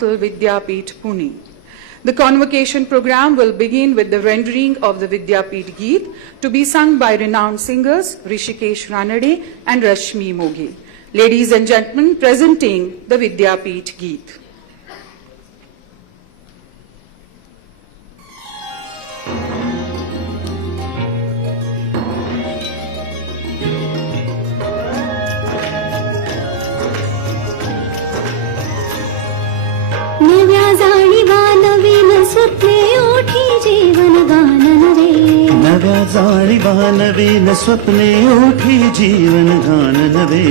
Patil Vidyapeeth, Pune. The convocation program will begin with the rendering of the Vidyapeeth Geet to be sung by renowned singers Rishikesh Ranade and Rashmi Moge. Ladies and gentlemen, presenting the Vidyapeeth Geet. नव्या जाणीवा नवीन स्वप्ने ओठी जीवन गान नवे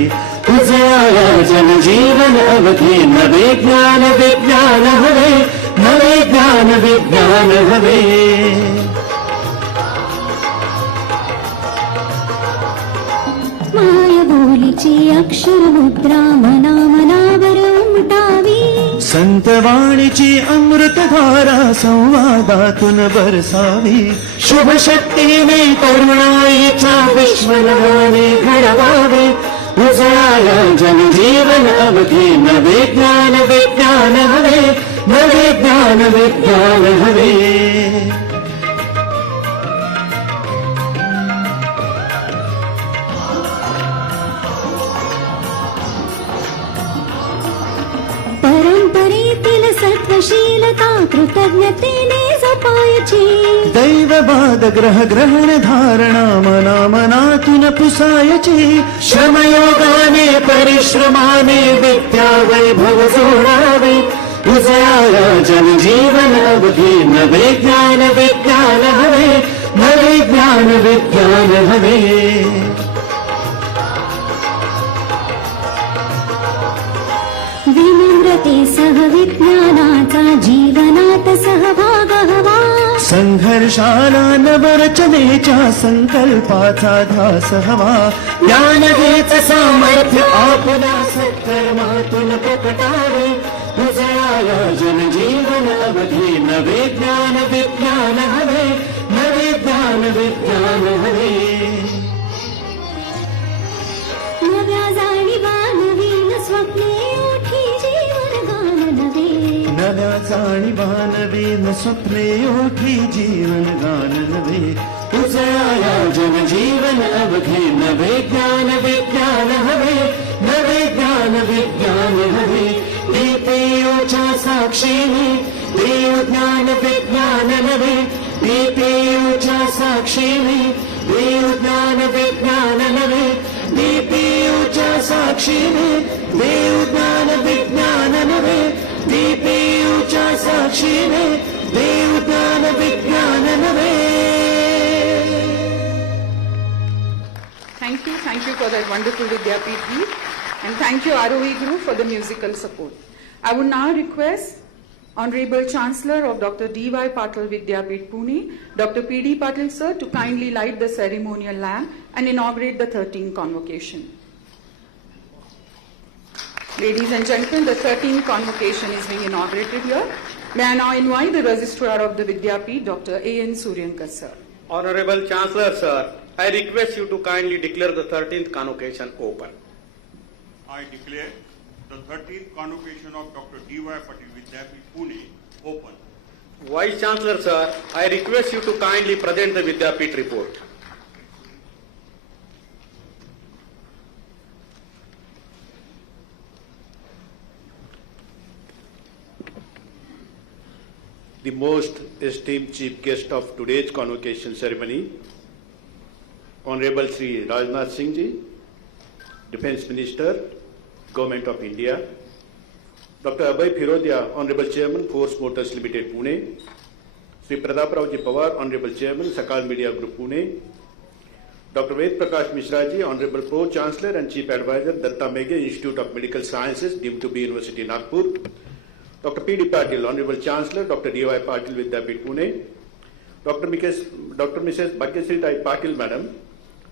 तुझे आया जन जीवन अवधी नवे ज्ञान विज्ञान हवे नवे ज्ञान विज्ञान हवे माय बोलीची अक्षर मुद्रा मना मनावर उमटावी संतवाणीची अमृतधारा संवादातून बरसावी शुभ शक्तीने करुणाईचा विश्वनवाने घडवावे उजळाया जनजीवन अवधी नवे ज्ञान विज्ञान हवे नवे ज्ञान विज्ञान हवे परंपरेतील सत्वशीलता कृतज्ञतेने जपायची दैववाद ग्रह ग्रहण धारणा मना मनातून पुसायची श्रमयोगाने परिश्रमाने विद्या वैभव जोडावे उजळाया जनजीवन अवधी नवे ज्ञान विज्ञान हवे नवे ज्ञान विज्ञान हवे विनम्रतेसह विज्ञानाचा जीवनात सहभाग हवा संघर्षाला नवरचनेच्या संकल्पाचा ध्यास हवा ज्ञान हेच सामर्थ्य आपल्या सत्कर्मातून प्रकटावे उजळाया जनजीवन अवधी नवे ज्ञान विज्ञान हवे नवे ज्ञान विज्ञान हवे नव्या जाणीवा नवीन स्वप्ने ओठी जीवन गान नवे नव्या जाणीवा नवीन स्वप्ने ओठी जीवन गान नवे उजळाया जनजीवन अवधी नवे ज्ञान विज्ञान हवे नवे ज्ञान विज्ञान हवे दीपयोच्या साक्षीने देव ज्ञान विज्ञान नवे दीपयोच्या साक्षीने देव ज्ञान विज्ञान नवे दीपयोच्या साक्षीने देव ज्ञान विज्ञान नवे दीपयोच्या साक्षीने देव ज्ञान विज्ञान नवे Thank you for that wonderful Vidyapeeth Geet, and thank you ROE Group for the musical support. I would now request Honorable Chancellor of Dr. D.Y. Patil Vidyapeeth Pune, Dr. P.D. Patil sir, to kindly light the ceremonial lamp and inaugurate the 13th convocation. Ladies and gentlemen, the 13th convocation is being inaugurated here. May I now invite the Registrar of the Vidyapeeth, Dr. A.N. Suryankar sir. Honorable Chancellor sir, I request you to kindly declare the 13th convocation open. I declare the 13th convocation of Dr. D.Y. Patil Vidyapeeth Pune open. Vice Chancellor sir, I request you to kindly present the Vidyapeeth report. The most esteemed chief guest of today's convocation ceremony, Honorable Sri Rajnath Singh Ji, Defence Minister, Government of India, Dr. Abhay Firodia, Honorable Chairman, Force Motors Limited, Pune, Sri Pratap Rao Ji Pawar, Honorable Chairman, Sakal Media Group, Pune, Dr. Ved Prakash Mishra Ji, Honorable Pro Chancellor and Chief Advisor, Datta Meghe Institute of Medical Sciences, deemed to be University, Nagpur, Dr. P.D. Patil, Honorable Chancellor, Dr. D.Y. Patil Vidyapeeth Pune, Dr. Mrs. Bhagyasri Patil Madam,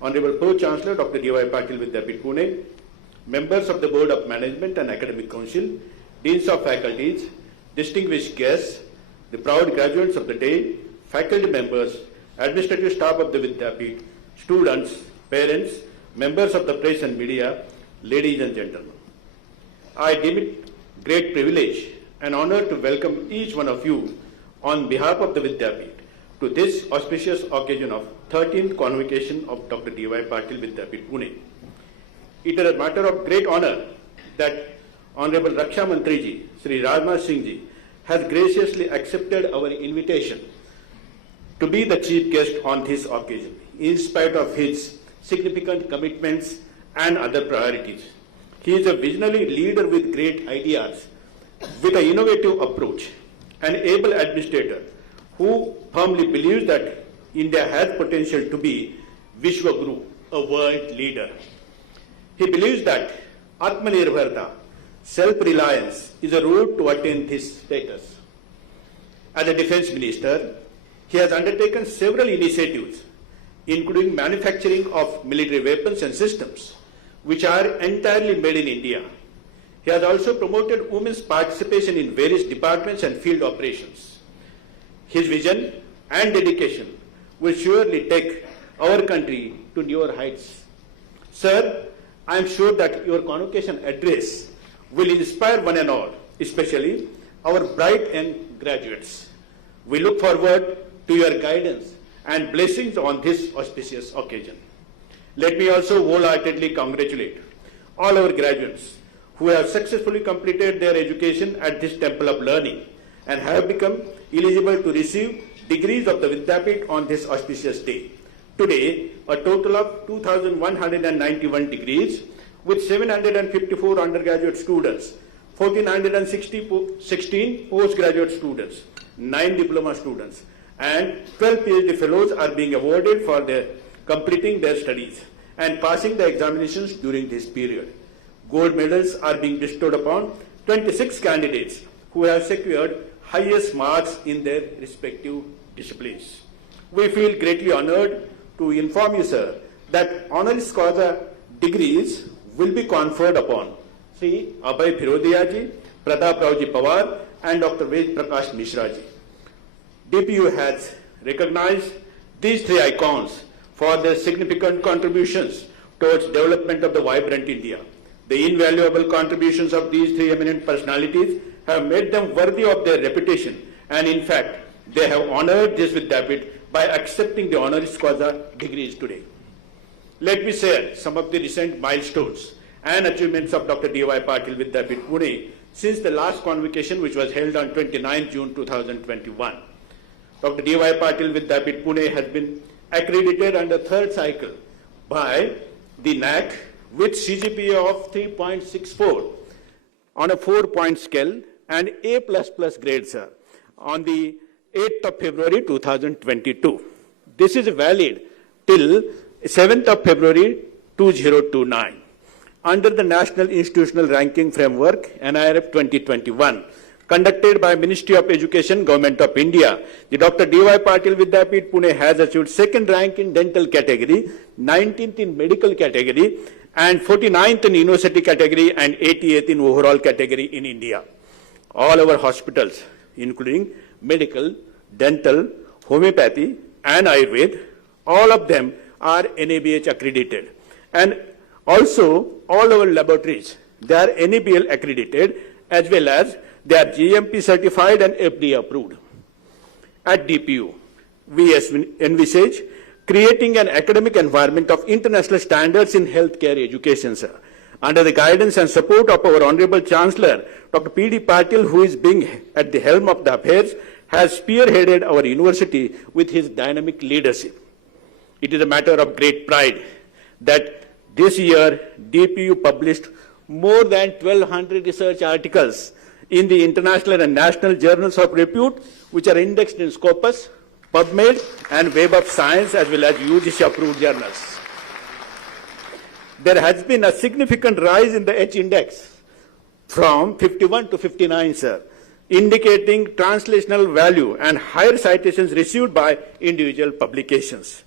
Honorable Pro Chancellor, Dr. D.Y. Patil Vidyapeeth Pune, members of the Board of Management and Academic Council, Deans of Faculties, distinguished guests, the proud graduates of the day, faculty members, administrative staff of the Vidyapeeth, students, parents, members of the press and media, ladies and gentlemen. I deem it great privilege an honor to welcome each one of you on behalf of the Vidyapeeth to this auspicious occasion of 13th Convocation of Dr. D.Y. Patil Vidyapeeth, Pune. It is a matter of great honor that Honorable Raksha Mantri Ji, Sri Rajnath Singh Ji, has graciously accepted our invitation to be the chief guest on this occasion, in spite of his significant commitments and other priorities. He is a visionary leader with great ideas, with an innovative approach, an able administrator who firmly believes that India has potential to be Vishwaguru, a world leader. He believes that Atmanirbharta, self-reliance, is a route to attain this status. As a defense minister, he has undertaken several initiatives, including manufacturing of military weapons and systems, which are entirely made in India. He has also promoted women's participation in various departments and field operations. His vision and dedication will surely take our country to newer heights. Sir, I am sure that your convocation address will inspire one and all, especially our bright young graduates. We look forward to your guidance and blessings on this auspicious occasion. Let me also wholeheartedly congratulate all our graduates who have successfully completed their education at this temple of learning and have become eligible to receive degrees of the Vidyapeeth on this auspicious day. Today, a total of 2,191 degrees with 754 undergraduate students, 1,416 postgraduate students, 9 diploma students, and 12 PhD fellows are being awarded for completing their studies and passing the examinations during this period. Gold medals are being bestowed upon 26 candidates who have secured highest marks in their respective disciplines. We feel greatly honored to inform you, sir, that honoris causa degrees will be conferred upon Sri Abhay Phirodia ji, Pratap Rao ji Pawar, and Dr. Ved Prakash Mishra ji. DPU has recognized these three icons for their significant contributions towards development of the vibrant India. The invaluable contributions of these three eminent personalities have made them worthy of their reputation, and in fact, they have honored this Vidyapeeth by accepting the honoris causa degrees today. Let me share some of the recent milestones and achievements of Dr. D.Y. Patil Vidyapeeth, Pune since the last convocation, which was held on 29 June 2021. Dr. D.Y. Patil Vidyapeeth, Pune has been accredited under third cycle by the NAC with CGPA of 3.64 on a 4-point scale and A++ grade, sir, on the 8th of February 2022. This is valid till 7th of February 2029. Under the National Institutional Ranking Framework, NIRF 2021, conducted by Ministry of Education, Government of India, the Dr. D.Y. Patil Vidyapeeth, Pune has achieved second rank in dental category, 19th in medical category, and 49th in university category, and 88th in overall category in India. All our hospitals, including medical, dental, homeopathy, and Ayurveda, all of them are NABH accredited. And also, all our laboratories, they are NABL accredited, as well as they are GMP certified and FDA approved. At DPU, we envisage creating an academic environment of international standards in healthcare education, sir. Under the guidance and support of our Honorable Chancellor, Dr. P.D. Patil, who is being at the helm of the affairs, has spearheaded our university with his dynamic leadership. It is a matter of great pride that this year DPU published more than 1,200 research articles in the international and national journals of repute, which are indexed in Scopus, PubMed, and Web of Science, as well as UGC-approved journals. There has been a significant rise in the H index from 51 to 59, sir, indicating translational value and higher citations received by individual publications.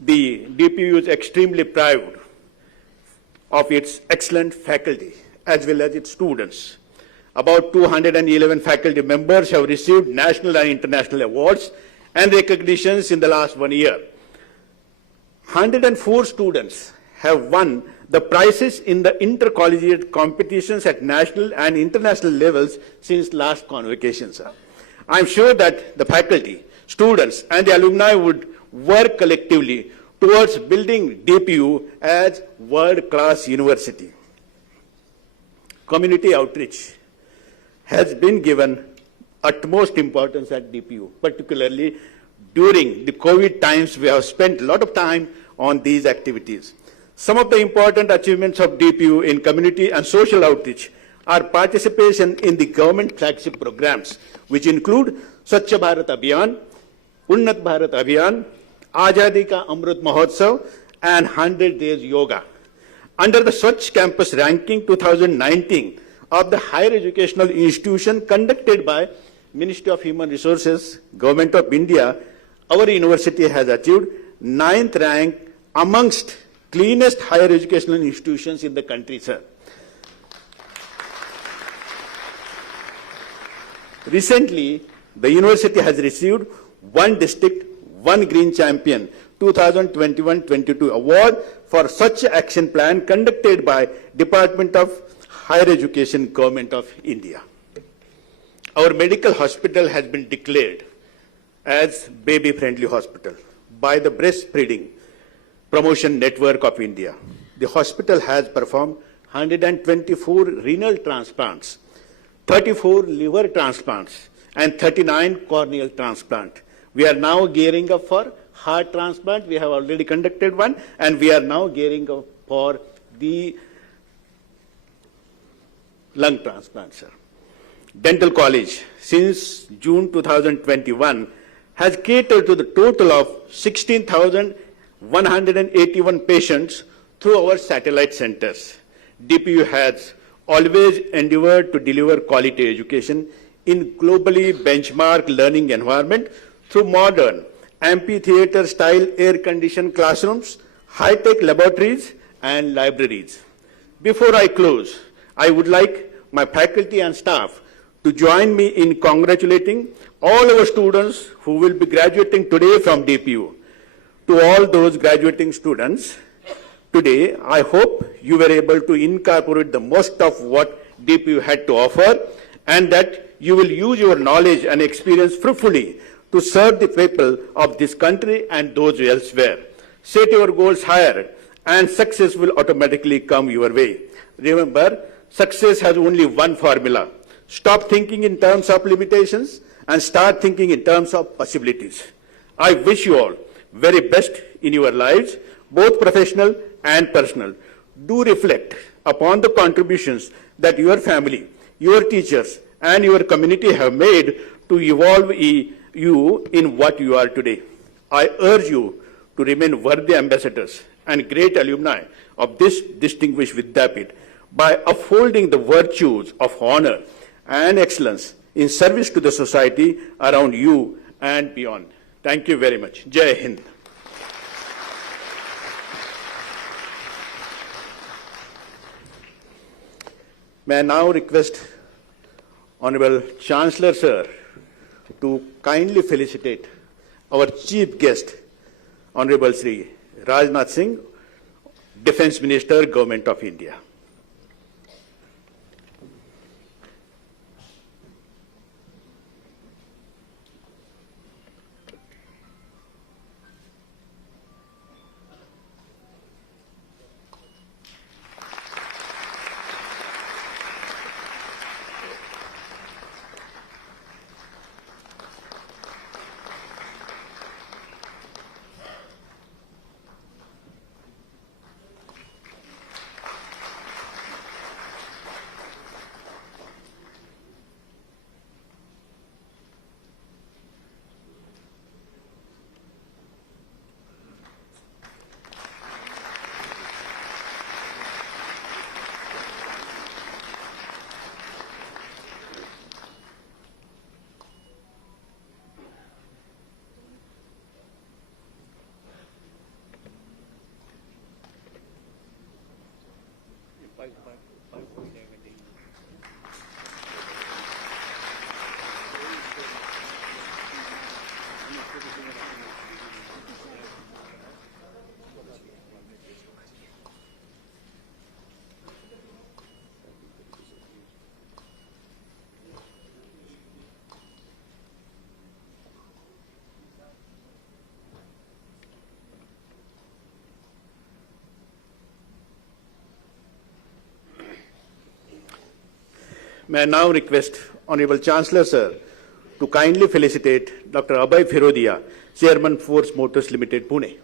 The DPU is extremely proud of its excellent faculty as well as its students. About 211 faculty members have received national and international awards and recognitions in the last 1 year. 104 students have won the prizes in the intercollegiate competitions at national and international levels since last convocation, sir. I am sure that the faculty, students, and the alumni would work collectively towards building DPU as world-class university. Community outreach has been given utmost importance at DPU, particularly during the COVID times. We have spent a lot of time on these activities. Some of the important achievements of DPU in community and social outreach are participation in the government flagship programs, which include Swachh Bharat Abhiyan, Unnat Bharat Abhiyan, Azadi Ka Amrit Mahotsav, and 100 Days Yoga. Under the Swachh Campus Ranking 2019 of the Higher Educational Institution conducted by Ministry of Human Resources, Government of India, our university has achieved 9th rank amongst cleanest higher educational institutions in the country, sir. Recently, the university has received one district, one green champion 2021-22 award for such action plan conducted by Department of Higher Education, Government of India. Our medical hospital has been declared as baby-friendly hospital by the Breastfeeding Promotion Network of India. The hospital has performed 124 renal transplants, 34 liver transplants, and 39 corneal transplants. We are now gearing up for heart transplant. We have already conducted one, and we are now gearing up for the lung transplant, sir. Dental College, since June 2021, has catered to the total of 16,181 patients through our satellite centers. DPU has always endeavored to deliver quality education in globally benchmark learning environment through modern amphitheater-style air-conditioned classrooms, high-tech laboratories, and libraries. Before I close, I would like my faculty and staff to join me in congratulating all our students who will be graduating today from DPU. To all those graduating students, today I hope you were able to incorporate the most of what DPU had to offer, and that you will use your knowledge and experience fruitfully to serve the people of this country and those elsewhere. Set your goals higher, and success will automatically come your way. Remember, success has only one formula. Stop thinking in terms of limitations and start thinking in terms of possibilities. I wish you all very best in your lives, both professional and personal. Do reflect upon the contributions that your family, your teachers, and your community have made to evolve you in what you are today. I urge you to remain worthy ambassadors and great alumni of this distinguished Vidyapeeth by upholding the virtues of honor and excellence in service to the society around you and beyond. Thank you very much. Jai Hind. May I now request Honorable Chancellor, sir, to kindly felicitate our Chief Guest, Honorable Sri Rajnath Singh, Defence Minister, Government of India. May I now request Honorable Chancellor, sir, to kindly felicitate Dr. Abhay Firodia, Chairman, Force Motors Limited, Pune.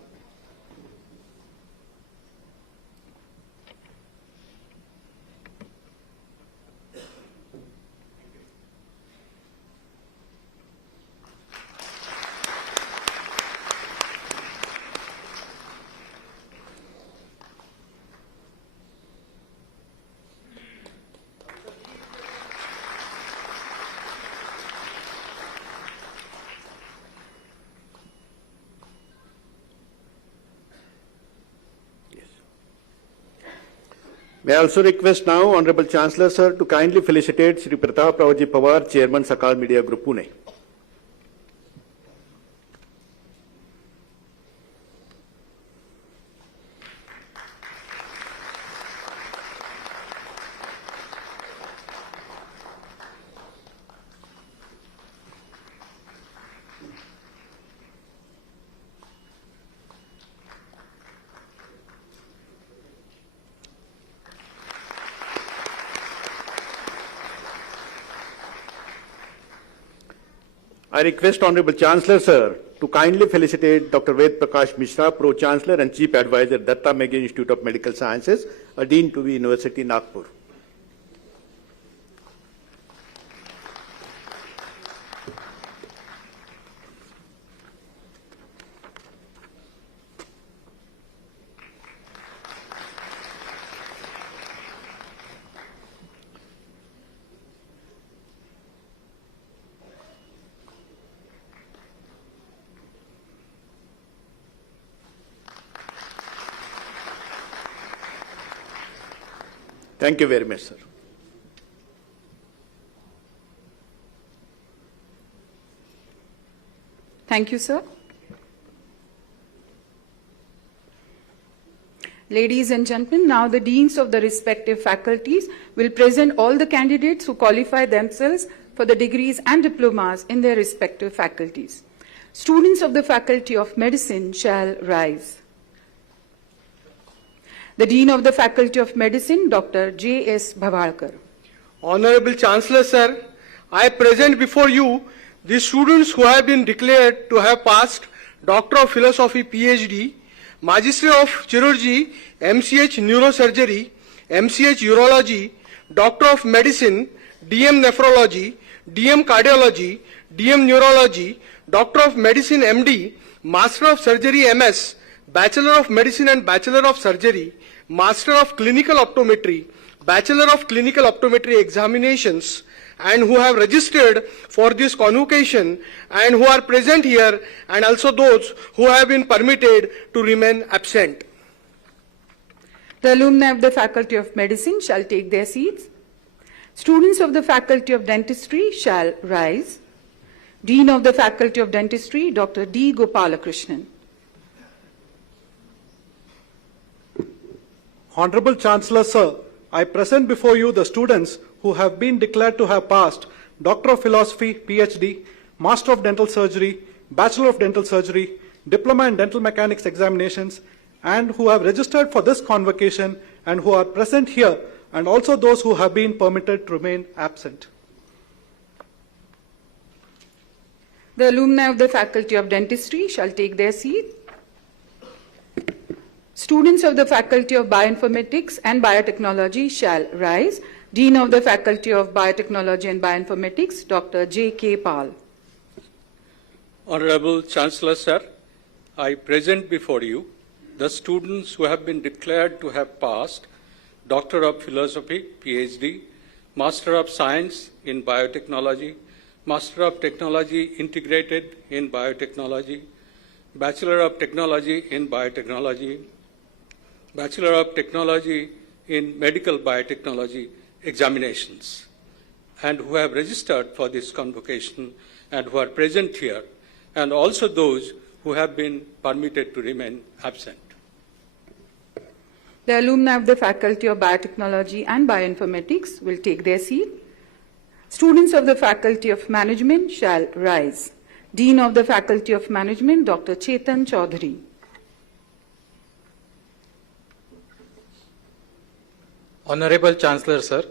May I also request now Honorable Chancellor, sir, to kindly felicitate Sri Pratap Raoji Pawar, Chairman, Sakal Media Group, Pune. I request Honorable Chancellor, sir, to kindly felicitate Dr. Ved Prakash Mishra, Pro-Chancellor and Chief Advisor, Datta Meghe Institute of Medical Sciences, a Dean to the University, Nagpur. Thank you very much, sir. Thank you, sir. Ladies and gentlemen, now the deans of the respective faculties will present all the candidates who qualify themselves for the degrees and diplomas in their respective faculties. Students of the Faculty of Medicine shall rise. The Dean of the Faculty of Medicine, Dr. J.S. Bhavalkar. Honorable Chancellor, sir, I present before you the students who have been declared to have passed Doctor of Philosophy PhD, Magister of Chirurgy, MCH Neurosurgery, MCH Urology, Doctor of Medicine, DM Nephrology, DM Cardiology, DM Neurology, Doctor of Medicine MD, Master of Surgery MS, Bachelor of Medicine and Bachelor of Surgery, Master of Clinical Optometry, Bachelor of Clinical Optometry examinations, and who have registered for this convocation and who are present here, and also those who have been permitted to remain absent. The alumni of the Faculty of Medicine shall take their seats. Students of the Faculty of Dentistry shall rise. Dean of the Faculty of Dentistry, Dr. D. Gopalakrishnan. Honorable Chancellor, sir, I present before you the students who have been declared to have passed Doctor of Philosophy, PhD, Master of Dental Surgery, Bachelor of Dental Surgery, Diploma in Dental Mechanics examinations, and who have registered for this convocation and who are present here, and also those who have been permitted to remain absent. The alumni of the Faculty of Dentistry shall take their seat. Students of the Faculty of Bioinformatics and Biotechnology shall rise. Dean of the Faculty of Biotechnology and Bioinformatics, Dr. J.K. Pal. Honorable Chancellor, sir, I present before you the students who have been declared to have passed Doctor of Philosophy, PhD, Master of Science in Biotechnology, Master of Technology Integrated in Biotechnology, Bachelor of Technology in Biotechnology, Bachelor of Technology in Medical Biotechnology examinations, and who have registered for this convocation and who are present here, and also those who have been permitted to remain absent. The alumni of the Faculty of Biotechnology and Bioinformatics will take their seat. Students of the Faculty of Management shall rise. Dean of the Faculty of Management, Dr. Chetan Chaudhary. Honorable Chancellor, sir,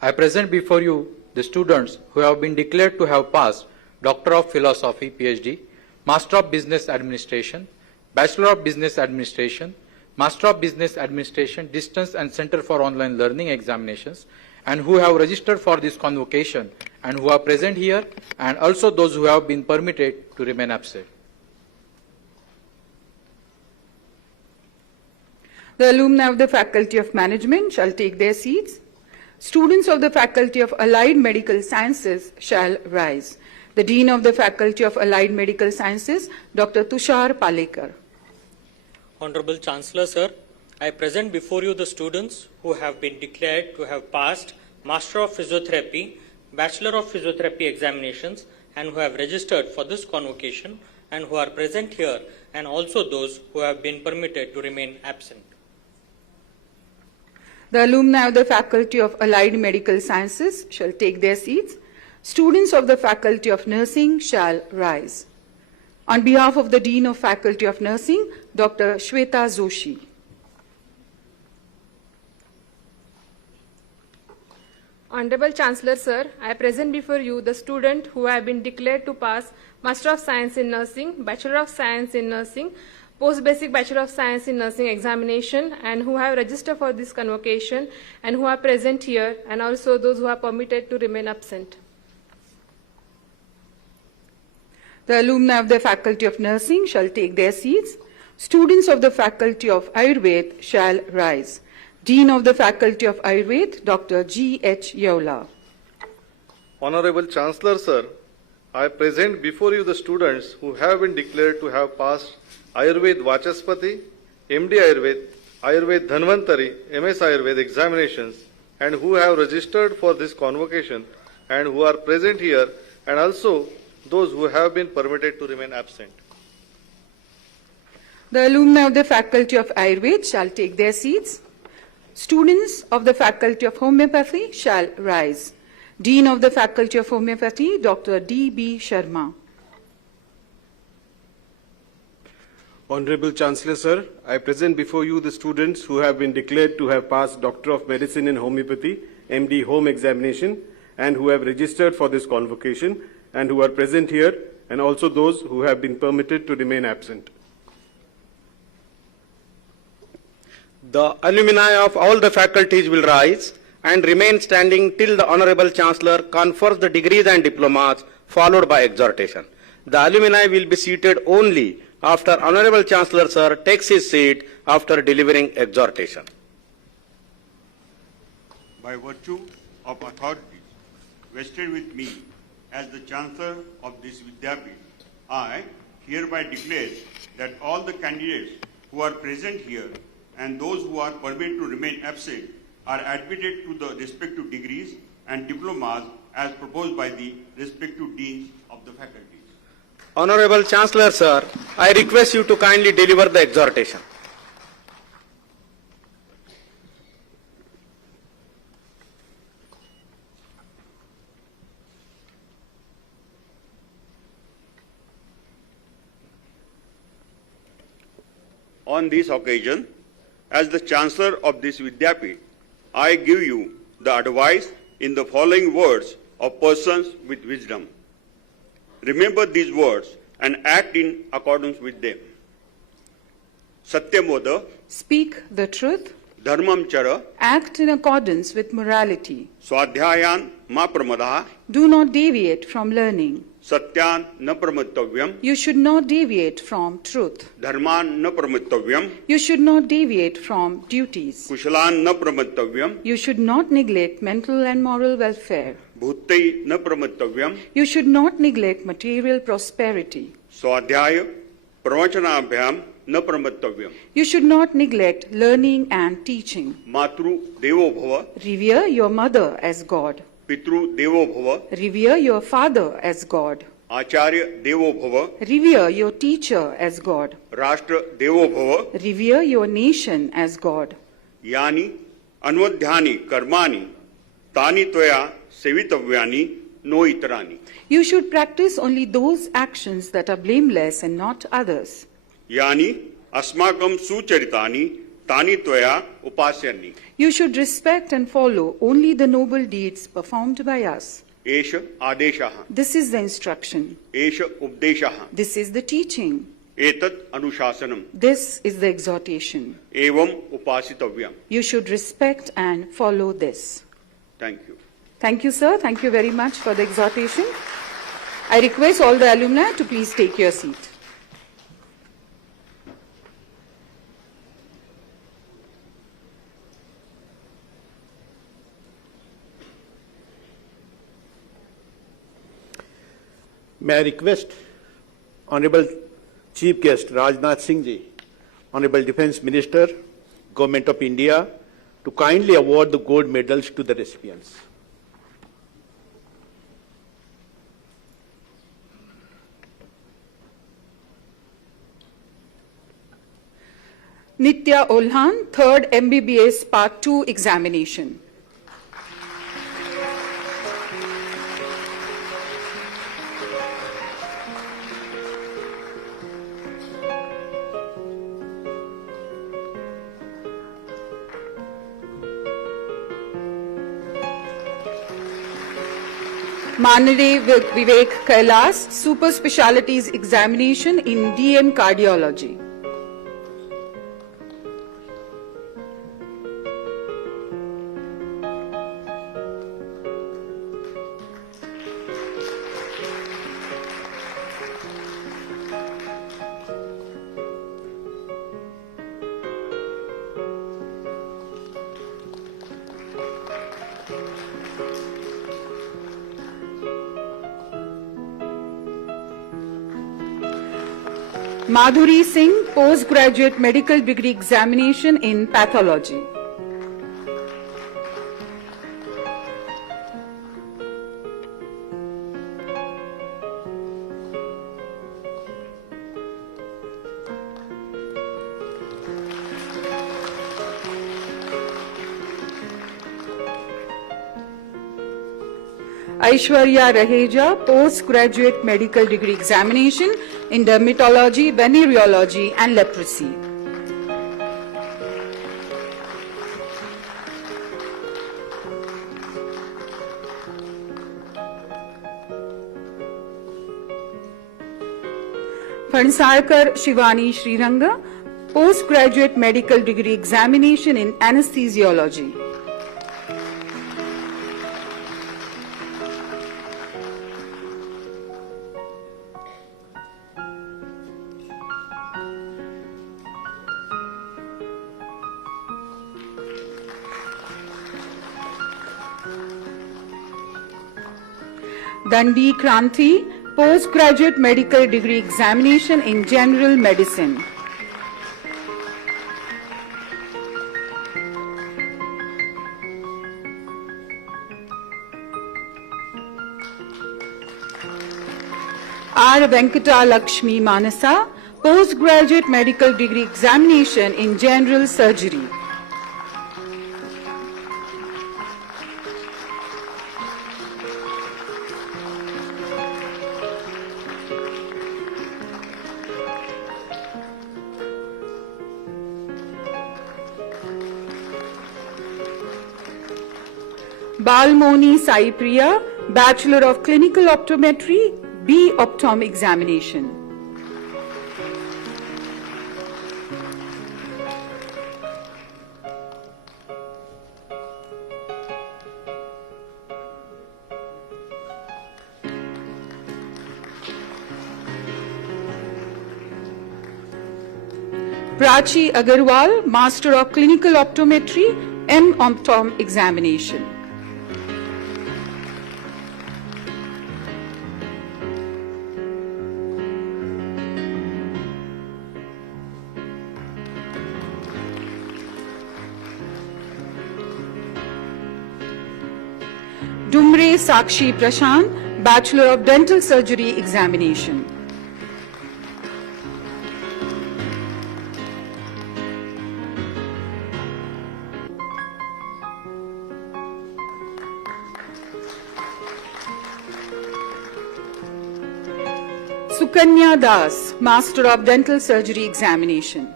I present before you the students who have been declared to have passed Doctor of Philosophy, PhD, Master of Business Administration, Bachelor of Business Administration, Master of Business Administration, Distance and Center for Online Learning Examinations, and who have registered for this convocation and who are present here, and also those who have been permitted to remain absent. The alumni of the Faculty of Management shall take their seats. Students of the Faculty of Allied Medical Sciences shall rise. The Dean of the Faculty of Allied Medical Sciences, Dr. Tushar Palekar. Honorable Chancellor, sir, I present before you the students who have been declared to have passed Master of Physiotherapy, Bachelor of Physiotherapy examinations, and who have registered for this convocation and who are present here, and also those who have been permitted to remain absent. The alumni of the Faculty of Allied Medical Sciences shall take their seats. Students of the Faculty of Nursing shall rise. On behalf of the Dean of Faculty of Nursing, Dr. Shweta Joshi. Honorable Chancellor, sir, I present before you the students who have been declared to pass Master of Science in Nursing, Bachelor of Science in Nursing, Post-Basic Bachelor of Science in Nursing examination, and who have registered for this convocation and who are present here, and also those who are permitted to remain absent. The alumni of the Faculty of Nursing shall take their seats. Students of the Faculty of Ayurveda shall rise. Dean of the Faculty of Ayurveda, Dr. G.H. Yola. Honorable Chancellor, sir, I present before you the students who have been declared to have passed Ayurveda Vachaspati, MD Ayurveda, Ayurveda Dhanvantari, MS Ayurveda examinations, and who have registered for this convocation and who are present here, and also those who have been permitted to remain absent. The alumni of the Faculty of Ayurveda shall take their seats. Students of the Faculty of Homeopathy shall rise. Dean of the Faculty of Homeopathy, Dr. D.B. Sharma. Honorable Chancellor, sir, I present before you the students who have been declared to have passed Doctor of Medicine in Homeopathy, MD Home examination, and who have registered for this convocation and who are present here, and also those who have been permitted to remain absent. The alumni of all the faculties will rise and remain standing till the Honorable Chancellor confers the degrees and diplomas, followed by exhortation. The alumni will be seated only after Honorable Chancellor, sir, takes his seat after delivering exhortation. By virtue of authority vested with me as the Chancellor of this Vidyapeeth, I hereby declare that all the candidates who are present here and those who are permitted to remain absent are admitted to the respective degrees and diplomas as proposed by the respective deans of the faculties. Honorable Chancellor, sir, I request you to kindly deliver the exhortation. On this occasion, as the Chancellor of this Vidyapeeth, I give you the advice in the following words of persons with wisdom. Remember these words and act in accordance with them. Satyamoda. Speak the truth. Dharmam chara. Act in accordance with morality. Swadhyayan ma pramadaha. Do not deviate from learning. Satyan na pramattavyam. You should not deviate from truth. Dharman na pramattavyam. You should not deviate from duties. Kushalan na pramattavyam. You should not neglect mental and moral welfare. Bhuttai na pramattavyam. You should not neglect material prosperity. Swadhyaya pravachanabhyam na pramattavyam. You should not neglect learning and teaching. Matru devo bhava. Revere your mother as God. Pitru devo bhava. Revere your father as God. Acharya devo bhava. Revere your teacher as God. Rashtra devo bhava. Revere your nation as God. Yani anvadhyani karmani tani tvaya sevitavyani no itarani. You should practice only those actions that are blameless and not others. Yani asmakam sucharitani Tani Toya Upasyanni. You should respect and follow only the noble deeds performed by us. Esha Adeshaha. This is the instruction. Esha Updeshaha. This is the teaching. Etat Anushasanam. This is the exhortation. Evam Upasitavyam. You should respect and follow this. Thank you. Thank you, sir. Thank you very much for the exhortation. I request all the alumni to please take your seat. May I request Honorable Chief Guest Rajnath Singh Ji, Honorable Defence Minister, Government of India, to kindly award the gold medals to the recipients. Nitya Olhan, 3rd MBBS Part 2 examination. Manade Vivek Kailas, Super Specialities Examination in DM Cardiology. Madhuri Singh, Postgraduate Medical Degree Examination in Pathology. Aishwarya Raheja, Postgraduate Medical Degree Examination in Dermatology, Venereology and Leprosy. Phansarkar Shivani Sriranga, Postgraduate Medical Degree Examination in Anesthesiology. Dandi Kranti, Postgraduate Medical Degree Examination in General Medicine. R. Venkata Lakshmi Manasa, Postgraduate Medical Degree Examination in General Surgery. Balmoni Sai Priya, Bachelor of Clinical Optometry, B. Optom Examination. Prachi Agarwal, Master of Clinical Optometry, M. Optom Examination. Dumre Sakshi Prashant, Bachelor of Dental Surgery Examination. Sukanya Das, Master of Dental Surgery Examination.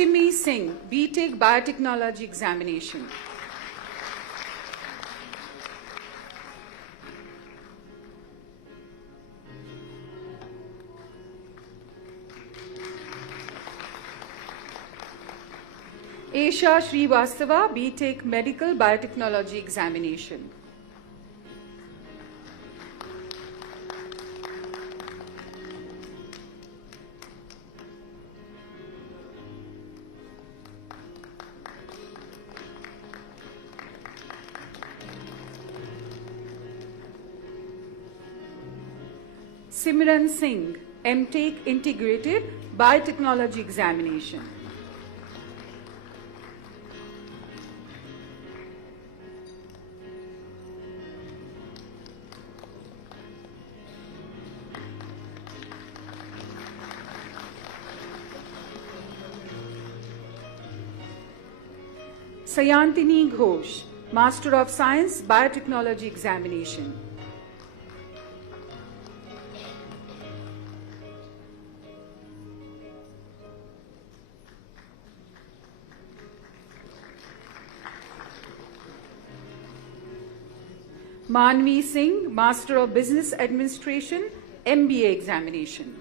Asimi Singh, BTech Biotechnology Examination. Esha Srivastava, BTech Medical Biotechnology Examination. Simran Singh, MTech Integrated Biotechnology Examination. Sayantini Ghosh, Master of Science, Biotechnology Examination. Manvi Singh, Master of Business Administration, MBA Examination.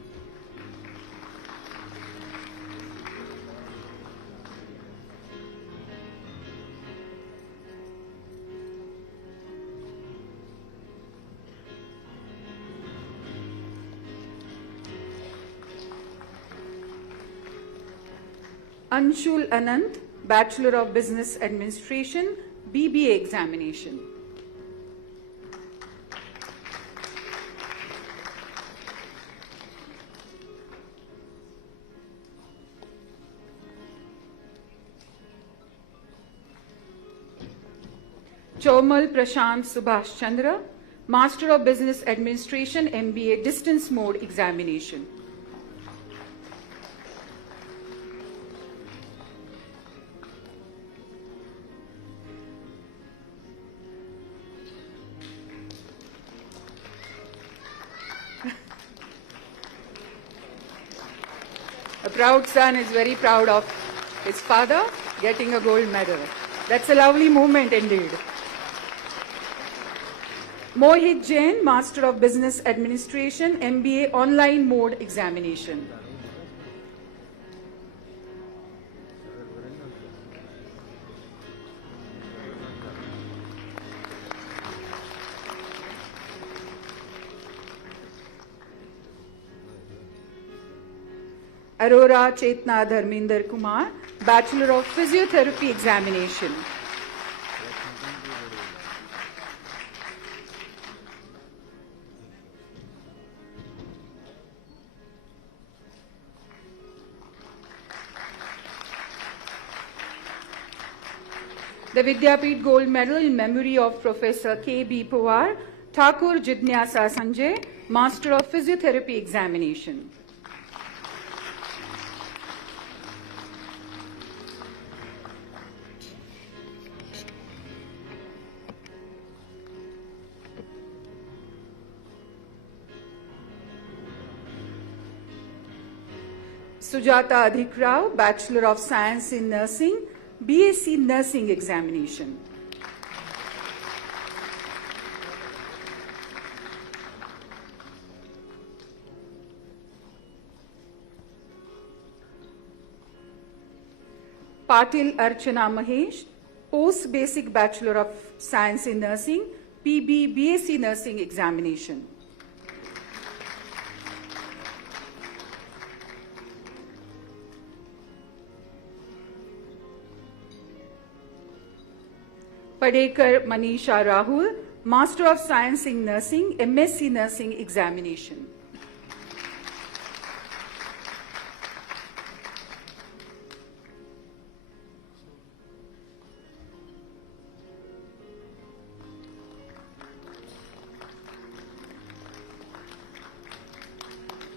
Anshul Anand, Bachelor of Business Administration, BBA Examination. Chomal Prashant Subhash Chandra, Master of Business Administration, MBA Distance Mode Examination. A proud son is very proud of his father getting a gold medal. That's a lovely moment indeed. Mohit Jain, Master of Business Administration, MBA Online Mode Examination. Arora Chetna Dharminder Kumar, Bachelor of Physiotherapy Examination. The Vidyapeeth Gold Medal in memory of Professor K.B. Pawar, Thakur Jidnyasa Sanjay, Master of Physiotherapy Examination. Sujata Adhik Rao, Bachelor of Science in Nursing, BSc Nursing Examination. Patil Archana Mahesh, Post Basic Bachelor of Science in Nursing, PB BSc Nursing Examination. Padekar Manisha Rahul, Master of Science in Nursing, MSc Nursing Examination.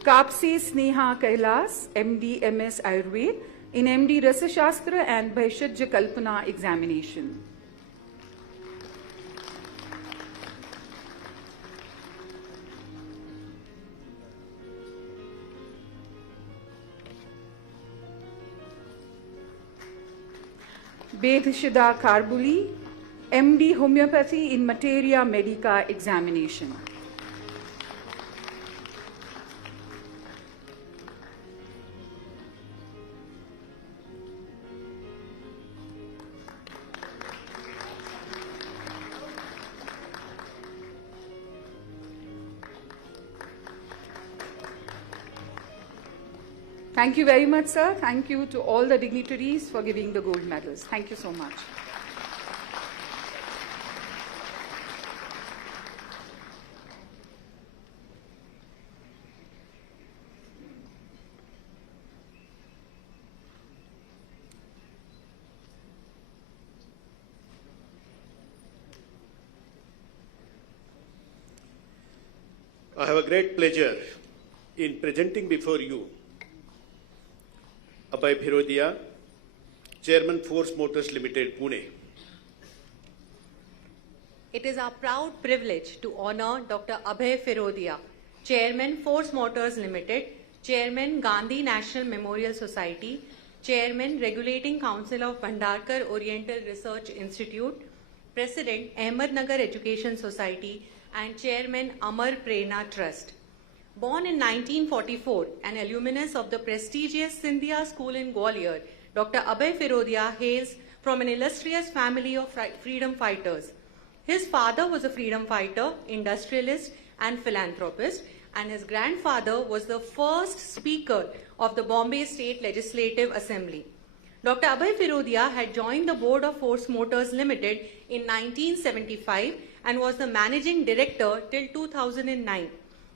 Kapsi Sneha Kailas, MD MS Ayurved, in MD Rasashastra and Bhaishajya Kalpana Examination. Bedhishida Karbuli, MD Homeopathy in Materia Medica examination. Thank you very much, sir. Thank you to all the dignitaries for giving the gold medals. Thank you so much. I have a great pleasure in presenting before you Abhay Phirodia, Chairman Force Motors Limited, Pune. It is our proud privilege to honor Dr. Abhay Phirodia, Chairman Force Motors Limited, Chairman Gandhi National Memorial Society, Chairman Regulating Council of Bhandarkar Oriental Research Institute, President Ahmednagar Education Society, and Chairman Amar Prerna Trust. Born in 1944, an alumnus of the prestigious Scindia School in Gwalior, Dr. Abhay Phirodia hails from an illustrious family of freedom fighters. His father was a freedom fighter, industrialist, and philanthropist, and his grandfather was the first Speaker of the Bombay State Legislative Assembly. Dr. Abhay Phirodia had joined the board of Force Motors Limited in 1975 and was the managing director till 2009.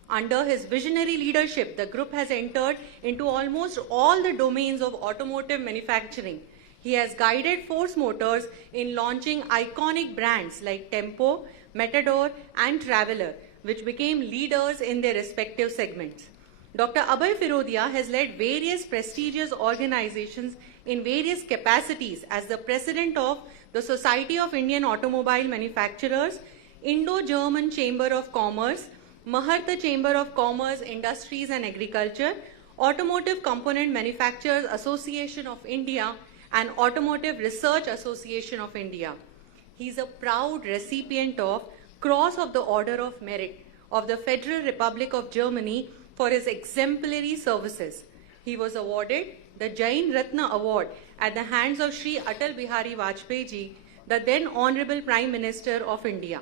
Under his visionary leadership, the group has entered into almost all the domains of automotive manufacturing. He has guided Force Motors in launching iconic brands like Tempo, Matador, and Traveller, which became leaders in their respective segments. Dr. Abhay Phirodia has led various prestigious organizations in various capacities as the president of the Society of Indian Automobile Manufacturers, Indo-German Chamber of Commerce, Maharta Chamber of Commerce, Industries and Agriculture, Automotive Component Manufacturers Association of India, and Automotive Research Association of India. He is a proud recipient of Cross of the Order of Merit of the Federal Republic of Germany for his exemplary services. He was awarded the Jain Ratna Award at the hands of Shri Atal Bihari Vajpayee ji, the then Honorable Prime Minister of India.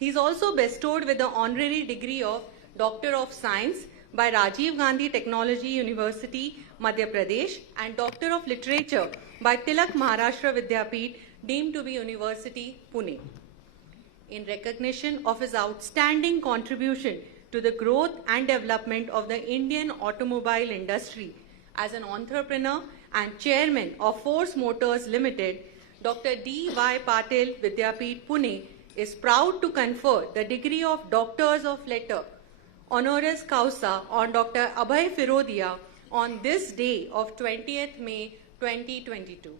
He is also bestowed with the honorary degree of Doctor of Science by Rajiv Gandhi Technology University, Madhya Pradesh, and Doctor of Literature by Tilak Maharashtra Vidyapeeth, deemed to be University, Pune. In recognition of his outstanding contribution to the growth and development of the Indian automobile industry as an entrepreneur and chairman of Force Motors Limited, Dr. D.Y. Patil, Vidyapeeth, Pune, is proud to confer the degree of Doctors of Letter, honoris causa, on Dr. Abhay Phirodia on this day of 20th May 2022.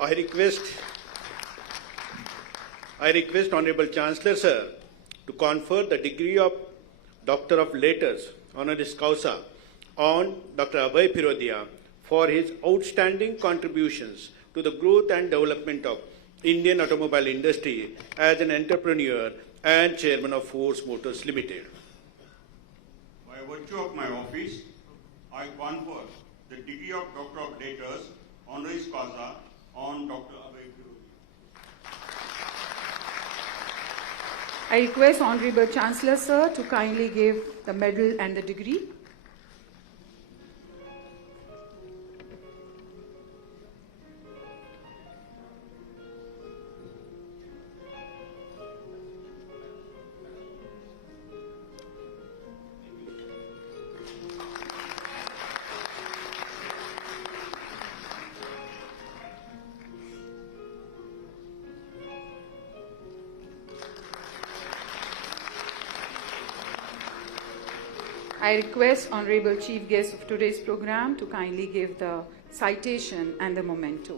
I request Honorable Chancellor, sir, to confer the degree of Doctor of Letters, honoris causa, on Dr. Abhay Phirodia for his outstanding contributions to the growth and development of Indian automobile industry as an entrepreneur and chairman of Force Motors Limited. By virtue of my office, I confer the degree of Doctor of Letters, honoris causa, on Dr. Abhay Phirodia. I request Honorable Chancellor, sir, to kindly give the medal and the degree. I request Honorable Chief Guest of today's program to kindly give the citation and the memento.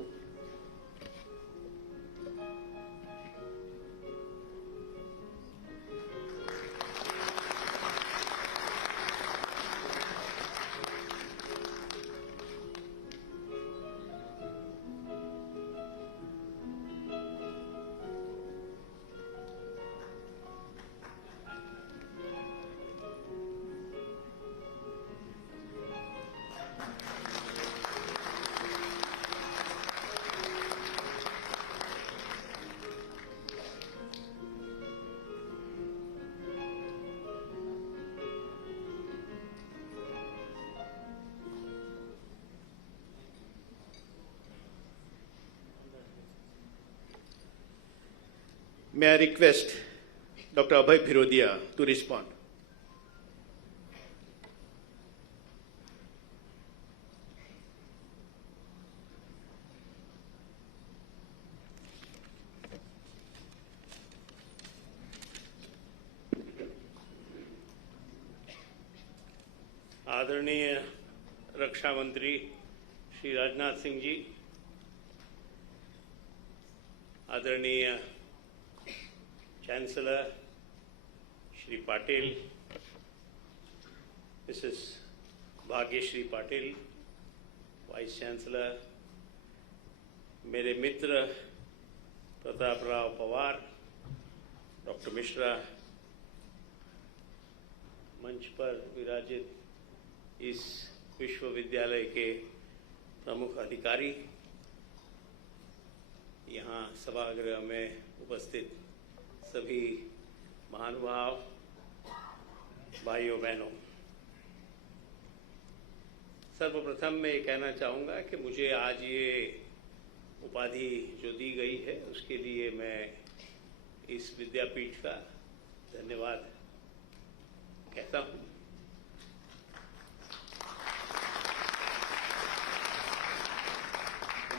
May I request Dr. Abhay Firodia to respond? आदरणीय रक्षा मंत्री श्री राजनाथ सिंह जी, आदरणीय चांसलर श्री पाटिल, मिसेस Bhagyashree Patil, vice chancellor, मेरे मित्र प्रतापराव पवार, डॉक्टर मिश्रा, मंच पर विराजित इस विश्वविद्यालय के प्रमुख अधिकारी, यहाँ सभागृह में उपस्थित सभी महानुभाव, भाइयों बहनों, सर्वप्रथम मैं ये कहना चाहूँगा कि मुझे आज ये उपाधि जो दी गई है उसके लिए मैं इस विद्यापीठ का धन्यवाद कहता हूँ।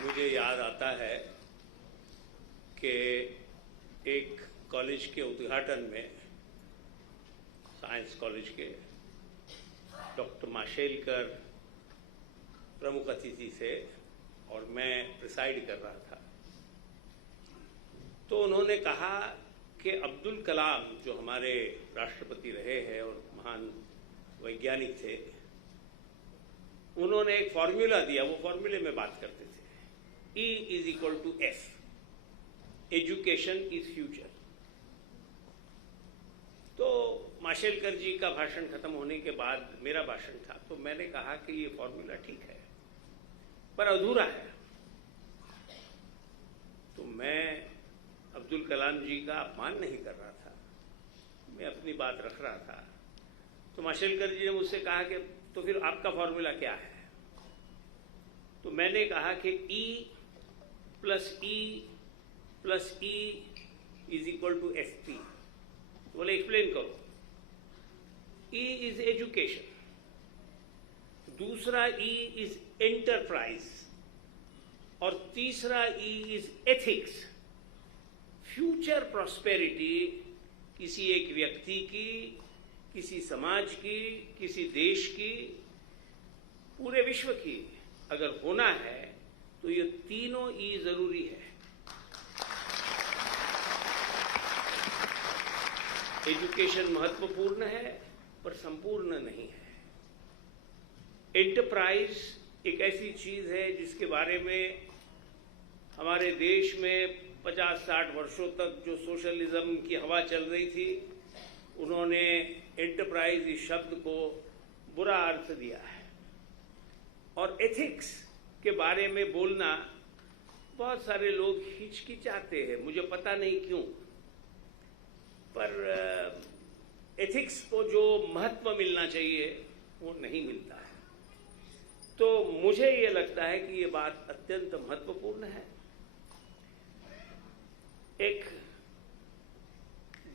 मुझे याद आता है कि एक कॉलेज के उद्घाटन में, साइंस कॉलेज के, डॉक्टर माशेलकर प्रमुख अतिथि थे और मैं प्रिसाइड कर रहा था। तो उन्होंने कहा कि अब्दुल कलाम जो हमारे राष्ट्रपति रहे हैं और महान वैज्ञानिक थे, उन्होंने एक फॉर्मूला दिया, वो फॉर्मूले में बात करते थे, E is equal to F, education is future. तो माशेलकर जी का भाषण खत्म होने के बाद मेरा भाषण था, तो मैंने कहा कि ये फॉर्मूला ठीक है पर अधूरा है। तो मैं अब्दुल कलाम जी का अपमान नहीं कर रहा था, मैं अपनी बात रख रहा था। तो माशेलकर जी ने मुझसे कहा कि तो फिर आपका फॉर्मूला क्या है? तो मैंने कहा कि E plus E is equal to FP। बोले एक्सप्लेन करो। E इज एजुकेशन, दूसरा E इज एंटरप्राइज और तीसरा E is ethics. Future prosperity किसी एक व्यक्ति की, किसी समाज की, किसी देश की, पूरे विश्व की अगर होना है तो ये तीनों ई जरूरी है। एजुकेशन महत्वपूर्ण है पर संपूर्ण नहीं है। एंटरप्राइज एक ऐसी चीज है जिसके बारे में हमारे देश में 50-60 वर्षों तक जो सोशलिज्म की हवा चल रही थी, उन्होंने एंटरप्राइज इस शब्द को बुरा अर्थ दिया है। और एथिक्स के बारे में बोलना बहुत सारे लोग हिचकिचाते हैं, मुझे पता नहीं क्यों, पर एथिक्स को जो महत्व मिलना चाहिए वो नहीं मिलता है। तो मुझे ये लगता है कि ये बात अत्यंत महत्वपूर्ण है। एक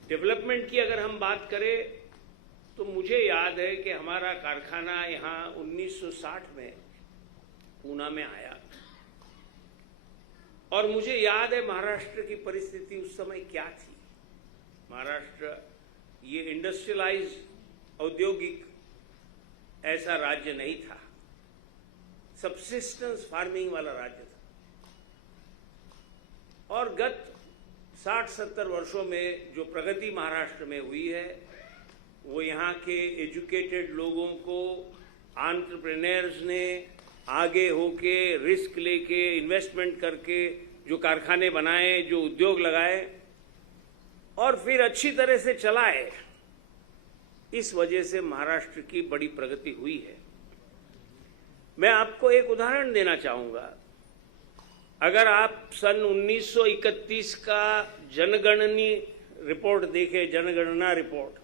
डेवलपमेंट की अगर हम बात करें तो मुझे याद है कि हमारा कारखाना यहाँ 1960 में पूना में आया और मुझे याद है महाराष्ट्र की परिस्थिति उस समय क्या थी। महाराष्ट्र ये इंडस्ट्रियलाइज औद्योगिक ऐसा राज्य नहीं था, सबसिस्टेंस फार्मिंग वाला राज्य था। और गत 60-70 वर्षों में जो प्रगति महाराष्ट्र में हुई है वो यहाँ के एजुकेटेड लोगों को एंटरप्रेन्योर्स ने आगे होके रिस्क लेके इन्वेस्टमेंट करके जो कारखाने बनाए, जो उद्योग लगाए और फिर अच्छी तरह से चलाए, इस वजह से महाराष्ट्र की बड़ी प्रगति हुई है। मैं आपको एक उदाहरण देना चाहूंगा। अगर आप सन 1931 का जनगणनी रिपोर्ट देखें, जनगणना रिपोर्ट,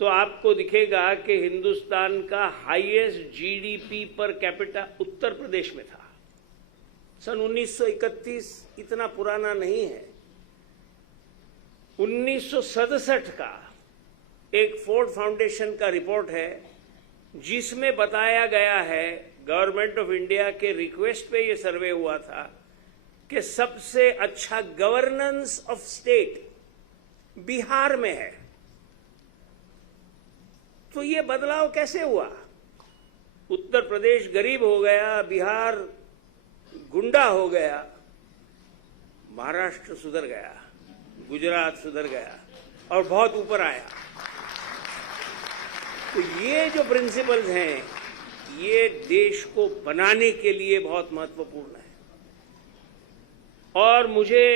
तो आपको दिखेगा कि हिंदुस्तान का highest GDP per capita Uttar प्रदेश में था। सन 1931 इतना पुराना नहीं है। 1967 का एक फोर्ड फाउंडेशन का रिपोर्ट है जिसमें बताया गया है, गवर्नमेंट ऑफ इंडिया के रिक्वेस्ट पे ये सर्वे हुआ था कि सबसे अच्छा गवर्नेंस ऑफ स्टेट बिहार में है। तो ये बदलाव कैसे हुआ? उत्तर प्रदेश गरीब हो गया, बिहार गुंडा हो गया, महाराष्ट्र सुधर गया, गुजरात सुधर गया और बहुत ऊपर आया। तो ये जो प्रिंसिपल्स हैं, ये देश को बनाने के लिए बहुत महत्वपूर्ण है। और मुझे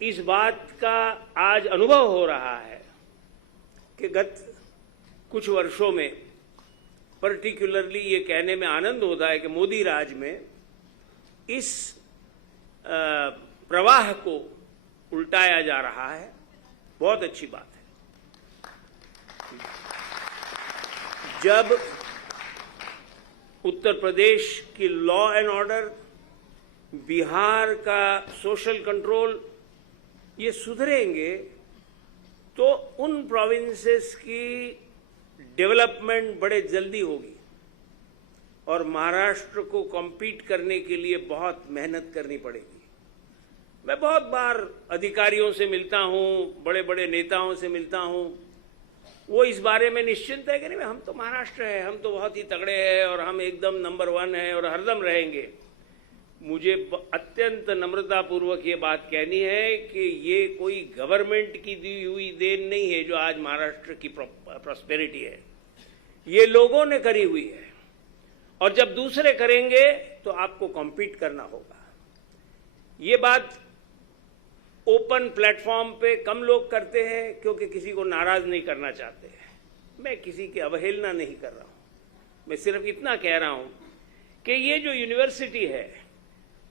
इस बात का आज अनुभव हो रहा है कि गत कुछ वर्षों में, पर्टिकुलरली ये कहने में आनंद होता है कि मोदी राज में इस प्रवाह को उल्टाया जा रहा है। बहुत अच्छी बात है। जब उत्तर प्रदेश की लॉ एंड ऑर्डर, बिहार का सोशल कंट्रोल ये सुधरेंगे तो उन प्रोविंसेस की डेवलपमेंट बड़े जल्दी होगी और महाराष्ट्र को कॉम्पीट करने के लिए बहुत मेहनत करनी पड़ेगी। मैं बहुत बार अधिकारियों से मिलता हूं, बड़े बड़े नेताओं से मिलता हूं, वो इस बारे में निश्चिंत है कि नहीं, हम तो महाराष्ट्र है, हम तो बहुत ही तगड़े हैं और हम एकदम नंबर 1 है और हरदम रहेंगे। मुझे अत्यंत नम्रतापूर्वक ये बात कहनी है कि ये कोई गवर्नमेंट की दी हुई देन नहीं है जो आज महाराष्ट्र की प्रॉस्पेरिटी है, ये लोगों ने करी हुई है। और जब दूसरे करेंगे तो आपको कॉम्पीट करना होगा। ये बात ओपन प्लेटफॉर्म पे कम लोग करते हैं क्योंकि किसी को नाराज नहीं करना चाहते हैं। मैं किसी की अवहेलना नहीं कर रहा हूं, मैं सिर्फ इतना कह रहा हूं कि ये जो यूनिवर्सिटी है,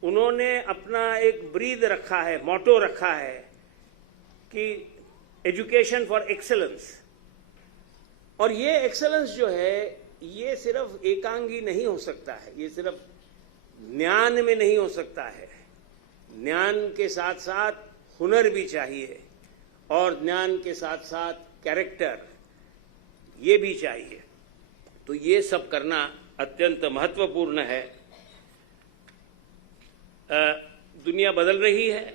उन्होंने अपना एक ब्रीद रखा है, मोटो रखा है कि एजुकेशन फॉर एक्सेलेंस। और ये एक्सेलेंस जो है, ये सिर्फ एकांगी नहीं हो सकता है, ये सिर्फ ज्ञान में नहीं हो सकता है। ज्ञान के साथ साथ हुनर भी चाहिए और ज्ञान के साथ साथ कैरेक्टर ये भी चाहिए। तो ये सब करना अत्यंत महत्वपूर्ण है। दुनिया बदल रही है।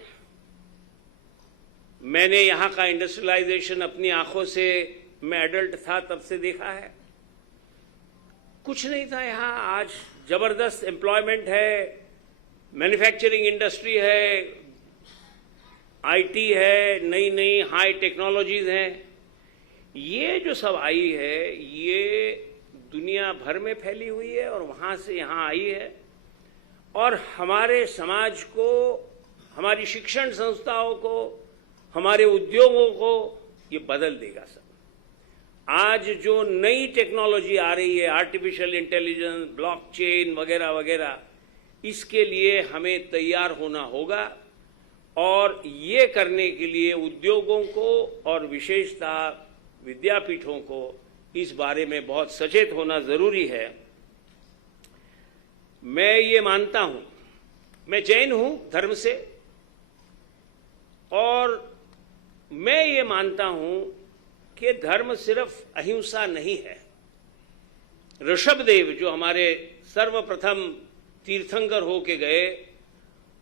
मैंने यहाँ का इंडस्ट्रियलाइजेशन अपनी आंखों से, मैं एडल्ट था तब से देखा है। कुछ नहीं था यहाँ, आज जबरदस्त एम्प्लॉयमेंट है, मैन्युफैक्चरिंग इंडस्ट्री है, आईटी है, नई नई हाई टेक्नोलॉजीज हैं। ये जो सब आई है, ये दुनिया भर में फैली हुई है और वहाँ से यहाँ आई है और हमारे समाज को, हमारी शिक्षण संस्थाओं को, हमारे उद्योगों को ये बदल देगा सब। आज जो नई टेक्नोलॉजी आ रही है, आर्टिफिशियल इंटेलिजेंस, ब्लॉकचेन वगैरह वगैरह, इसके लिए हमें तैयार होना होगा और ये करने के लिए उद्योगों को और विशेषतः विद्यापीठों को इस बारे में बहुत सचेत होना जरूरी है। मैं ये मानता हूं, मैं जैन हूं धर्म से, और मैं ये मानता हूं कि धर्म सिर्फ अहिंसा नहीं है। ऋषभदेव जो हमारे सर्वप्रथम तीर्थंकर होके गए,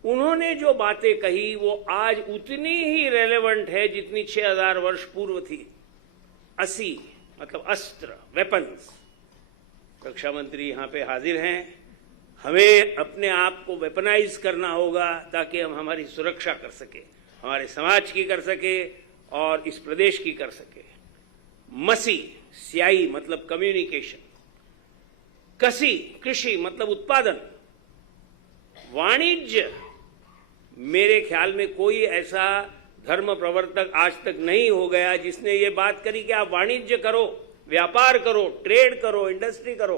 उन्होंने जो बातें कही वो आज उतनी ही रेलेवेंट है जितनी 6000 वर्ष पूर्व थी। 80 मतलब अस्त्र, वेपन्स। रक्षा मंत्री यहाँ पे हाजिर हैं। हमें अपने आप को वेपनाइज करना होगा ताकि हम हमारी सुरक्षा कर सके, हमारे समाज की कर सके और इस प्रदेश की कर सके। मसी, स्याही मतलब कम्युनिकेशन, कसी, कृषि मतलब उत्पादन, वाणिज्य। मेरे ख्याल में कोई ऐसा धर्म प्रवर्तक आज तक नहीं हो गया जिसने ये बात करी कि आप वाणिज्य करो, व्यापार करो, ट्रेड करो, इंडस्ट्री करो।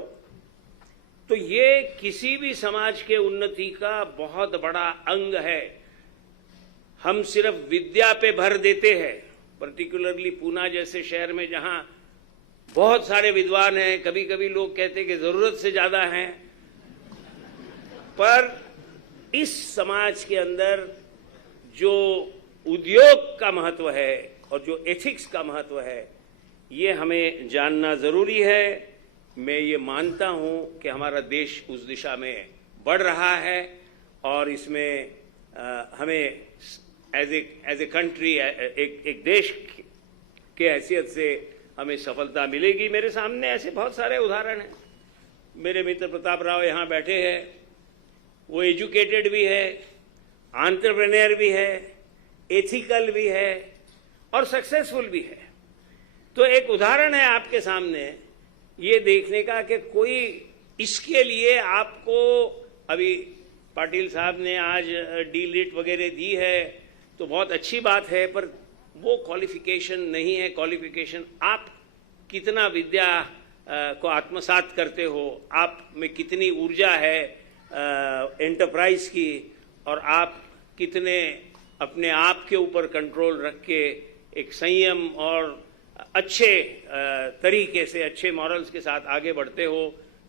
तो ये किसी भी समाज के उन्नति का बहुत बड़ा अंग है। हम सिर्फ विद्या पे भर देते हैं, पर्टिकुलरली पूना जैसे शहर में जहां बहुत सारे विद्वान हैं, कभी कभी लोग कहते हैं कि जरूरत से ज्यादा हैं, पर इस समाज के अंदर जो उद्योग का महत्व है और जो एथिक्स का महत्व है, ये हमें जानना जरूरी है। मैं ये मानता हूं कि हमारा देश उस दिशा में बढ़ रहा है और इसमें हमें एज ए कंट्री, एक देश के हैसियत से हमें सफलता मिलेगी। मेरे सामने ऐसे बहुत सारे उदाहरण हैं। मेरे मित्र प्रताप राव यहाँ बैठे हैं, वो एजुकेटेड भी है, एंटरप्रेन्योर भी है, एथिकल भी है और सक्सेसफुल भी है। तो एक उदाहरण है आपके सामने ये देखने का कि कोई इसके लिए आपको, अभी पाटिल साहब ने आज डी.लिट वगैरह दी है तो बहुत अच्छी बात है, पर वो क्वालिफिकेशन नहीं है। क्वालिफिकेशन आप कितना विद्या को आत्मसात करते हो, आप में कितनी ऊर्जा है एंटरप्राइज की, और आप कितने अपने आप के ऊपर कंट्रोल रख के एक संयम और अच्छे तरीके से, अच्छे मॉरल्स के साथ आगे बढ़ते हो।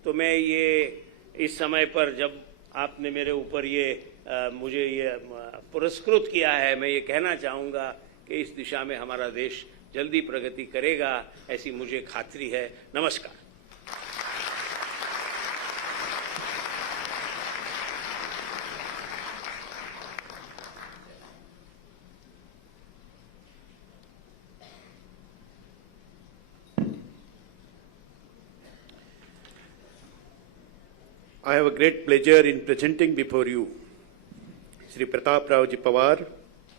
तो मैं ये इस समय पर जब आपने मेरे ऊपर ये मुझे ये पुरस्कृत किया है, मैं ये कहना चाहूँगा कि इस दिशा में हमारा देश जल्दी प्रगति करेगा, ऐसी मुझे खातरी है। नमस्कार। I have a great pleasure in presenting before you Shri Pratap Rawji Pawar,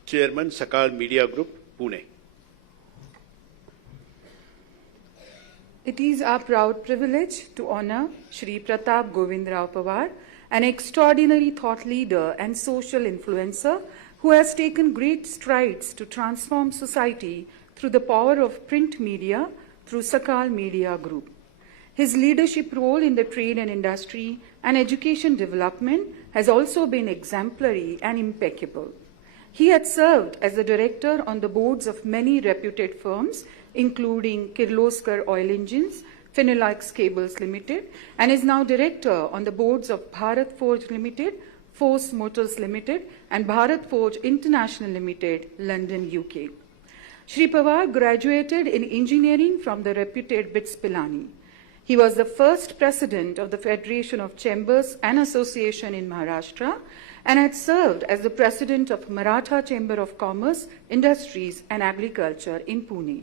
Chairman, Sakal Media Group, Pune. It is our proud privilege to honor Shri Pratap Govindrao Pawar, an extraordinary thought leader and social influencer who has taken great strides to transform society through the power of print media through Sakal Media Group. His leadership role in the trade and industry and education development has also been exemplary and impeccable. He had served as the director on the boards of many reputed firms, including Kirloskar Oil Engines, Finolux Cables Limited, and is now director on the boards of Bharat Forge Limited, Force Motors Limited, and Bharat Forge International Limited, London, UK. Shri Pawar graduated in engineering from the reputed BITS Pilani. He was the first president of the Federation of Chambers and Association in Maharashtra and had served as the president of Maratha Chamber of Commerce, Industries and Agriculture in Pune,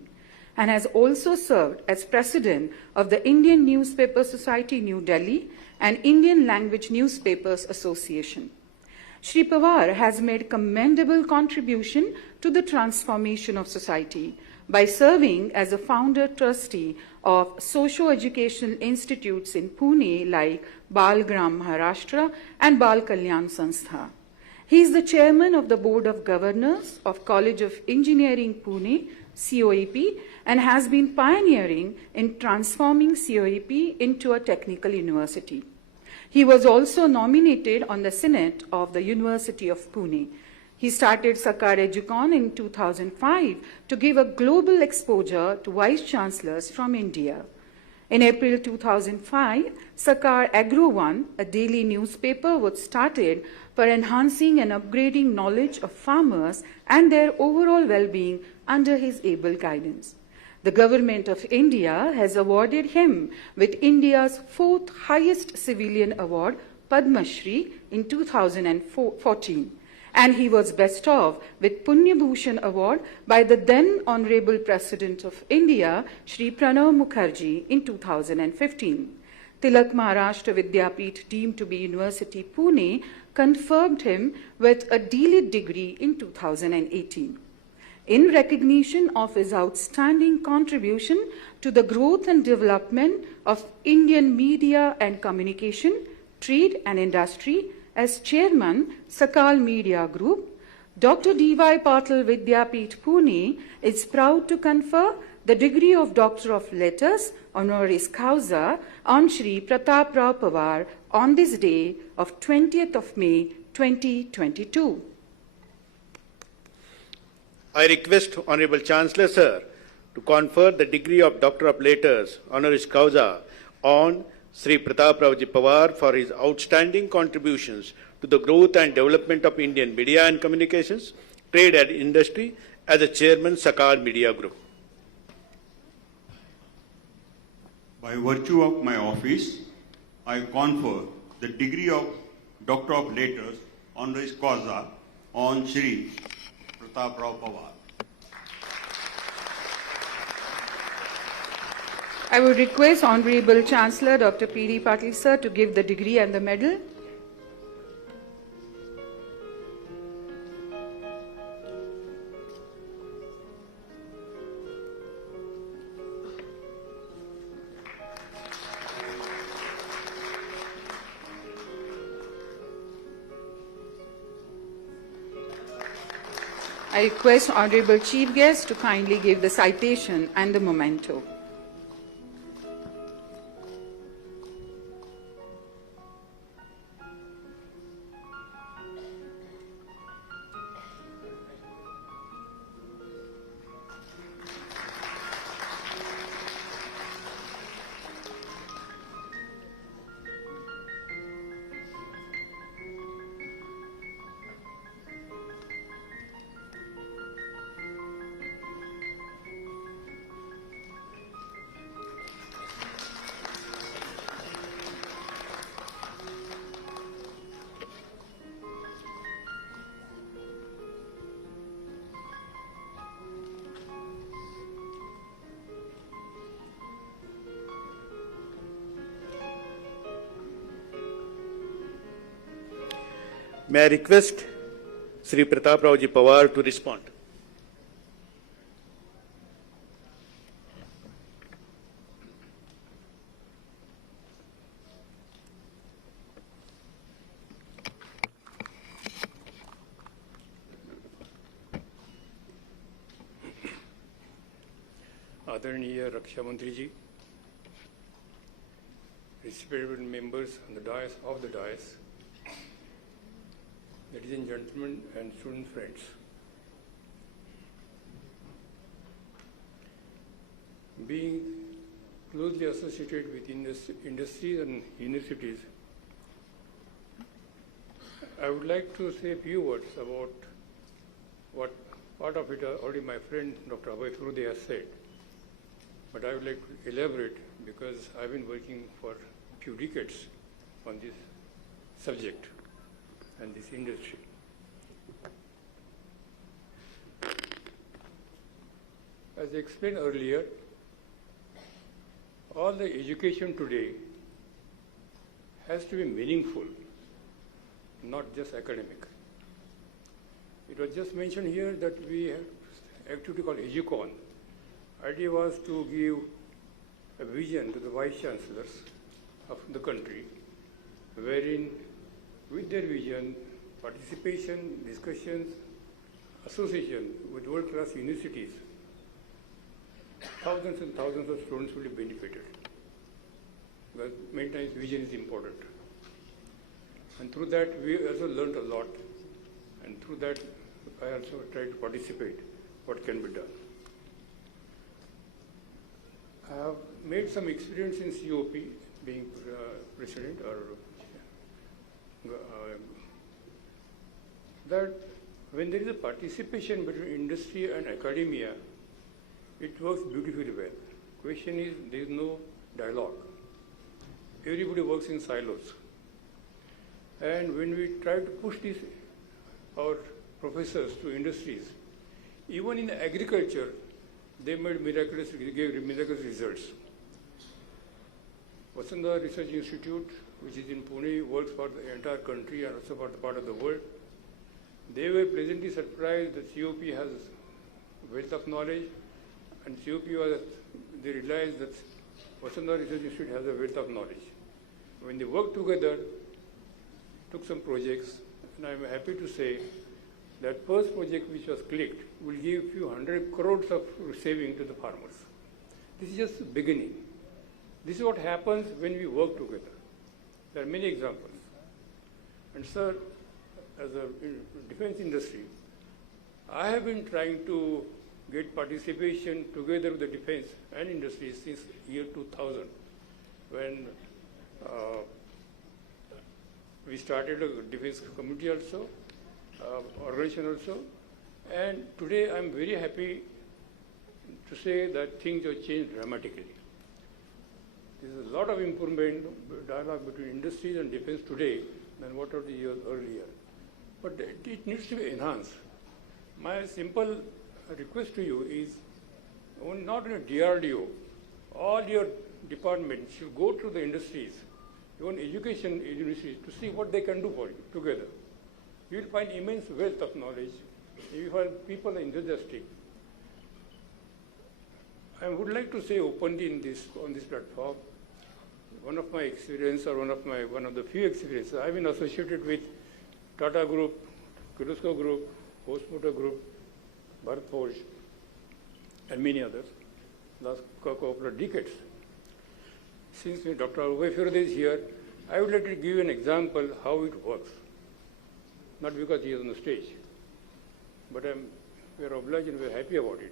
and has also served as president of the Indian Newspaper Society, New Delhi, and Indian Language Newspapers Association. Shri Pawar has made commendable contribution to the transformation of society by serving as a founder trustee of socio-educational institutes in Pune like Balgram Maharashtra and Bal Kalyan Sanstha. He is the chairman of the Board of Governors of College of Engineering Pune, COEP, and has been pioneering in transforming COEP into a technical university. He was also nominated on the Senate of the University of Pune. He started Sakar Educon in 2005 to give a global exposure to vice-chancellors from India. In April 2005, Sakar Agro One, a daily newspaper, was started for enhancing and upgrading knowledge of farmers and their overall well-being under his able guidance. The Government of India has awarded him with India's 4th highest civilian award, Padma Shri, in 2014. And he was bestowed with Punya Bhushan Award by the then Honorable President of India, Shri Pranav Mukherjee, in 2015. Tilak Maharashtra Vidyapeeth, deemed to be University Pune, conferred him with a D.Litt degree in 2018. In recognition of his outstanding contribution to the growth and development of Indian media and communication, trade and industry, as chairman, Sakal Media Group, Dr. D.Y. Patil Vidyapeeth Pune is proud to confer the degree of Doctor of Letters, honoris causa, on Shri Pratap Rao Pawar on this day of 20th of May, 2022. I request Honorable Chancellor, Sir, to confer the degree of Doctor of Letters, honoris causa, on Shri Pratap Rawji Pawar for his outstanding contributions to the growth and development of Indian media and communications, Trade and Industry as a Chairman, Sakar Media Group. By virtue of my office, I confer the degree of Doctor of Letters honoris causa on Shri Pratap Rao Pawar. I would request Honorable Chancellor Dr. P.D. Patil sir to give the degree and the medal. I request Honorable Chief Guest to kindly give the citation and the memento. May I request Sri Pratap Rao Ji Pawar to respond? आदरणीय रक्षा मंत्री जी, respected members on the dais of the dais, ladies and gentlemen and student friends. Being closely associated with industries and universities, I would like to say a few words about what part of it already my friend Dr. Abhay Firodia has said. But I would like to elaborate because I've been working for a few decades on this subject and this industry. As I explained earlier, all the education today has to be meaningful, not just academic. It was just mentioned here that we have an activity called EduCon. Idea was to give a vision to the vice chancellors of the country, wherein with their vision, participation, discussions, association with world-class universities, thousands and thousands of students will be benefited. Because many times vision is important. And through that, we also learned a lot. And through that, I also tried to participate what can be done. I have made some experience in COP, being president, or that when there is a participation between industry and academia, it works beautifully well. Question is, there is no dialogue. Everybody works in silos. And when we try to push this, our professors to industries, even in agriculture, they gave miraculous results. Vasudha Research Institute, which is in Pune, works for the entire country and also for the part of the world. They were pleasantly surprised that COP has wealth of knowledge, and they realized that Vasudha Research Institute has a wealth of knowledge. When they worked together, took some projects, and I'm happy to say that first project which was clicked will give a few 100 crores of saving to the farmers. This is just the beginning. This is what happens when we work together. There are many examples. And sir, as a defense industry, I have been trying to get participation together with the defense and industry since year 2000, when we started a defense committee also, organization also, And today I'm very happy to say that things have changed dramatically. There is a lot of improvement, dialogue between industries and defense today than what was the years earlier. But it needs to be enhanced. My simple request to you is, not in a DRDO, all your departments should go to the industries, even education universities, to see what they can do for you together. You will find immense wealth of knowledge. You will find people enthusiastic. I would like to say openly on this platform, one of my experience, or one of the few experiences, I've been associated with Tata Group, Kirloskar Group, Postmotor Group, Bharat Forge, and many others, last couple of decades. Since Dr. Abhay Ferodia is here, I would like to give you an example how it works. Not because he is on the stage, but we are obliged and we are happy about it.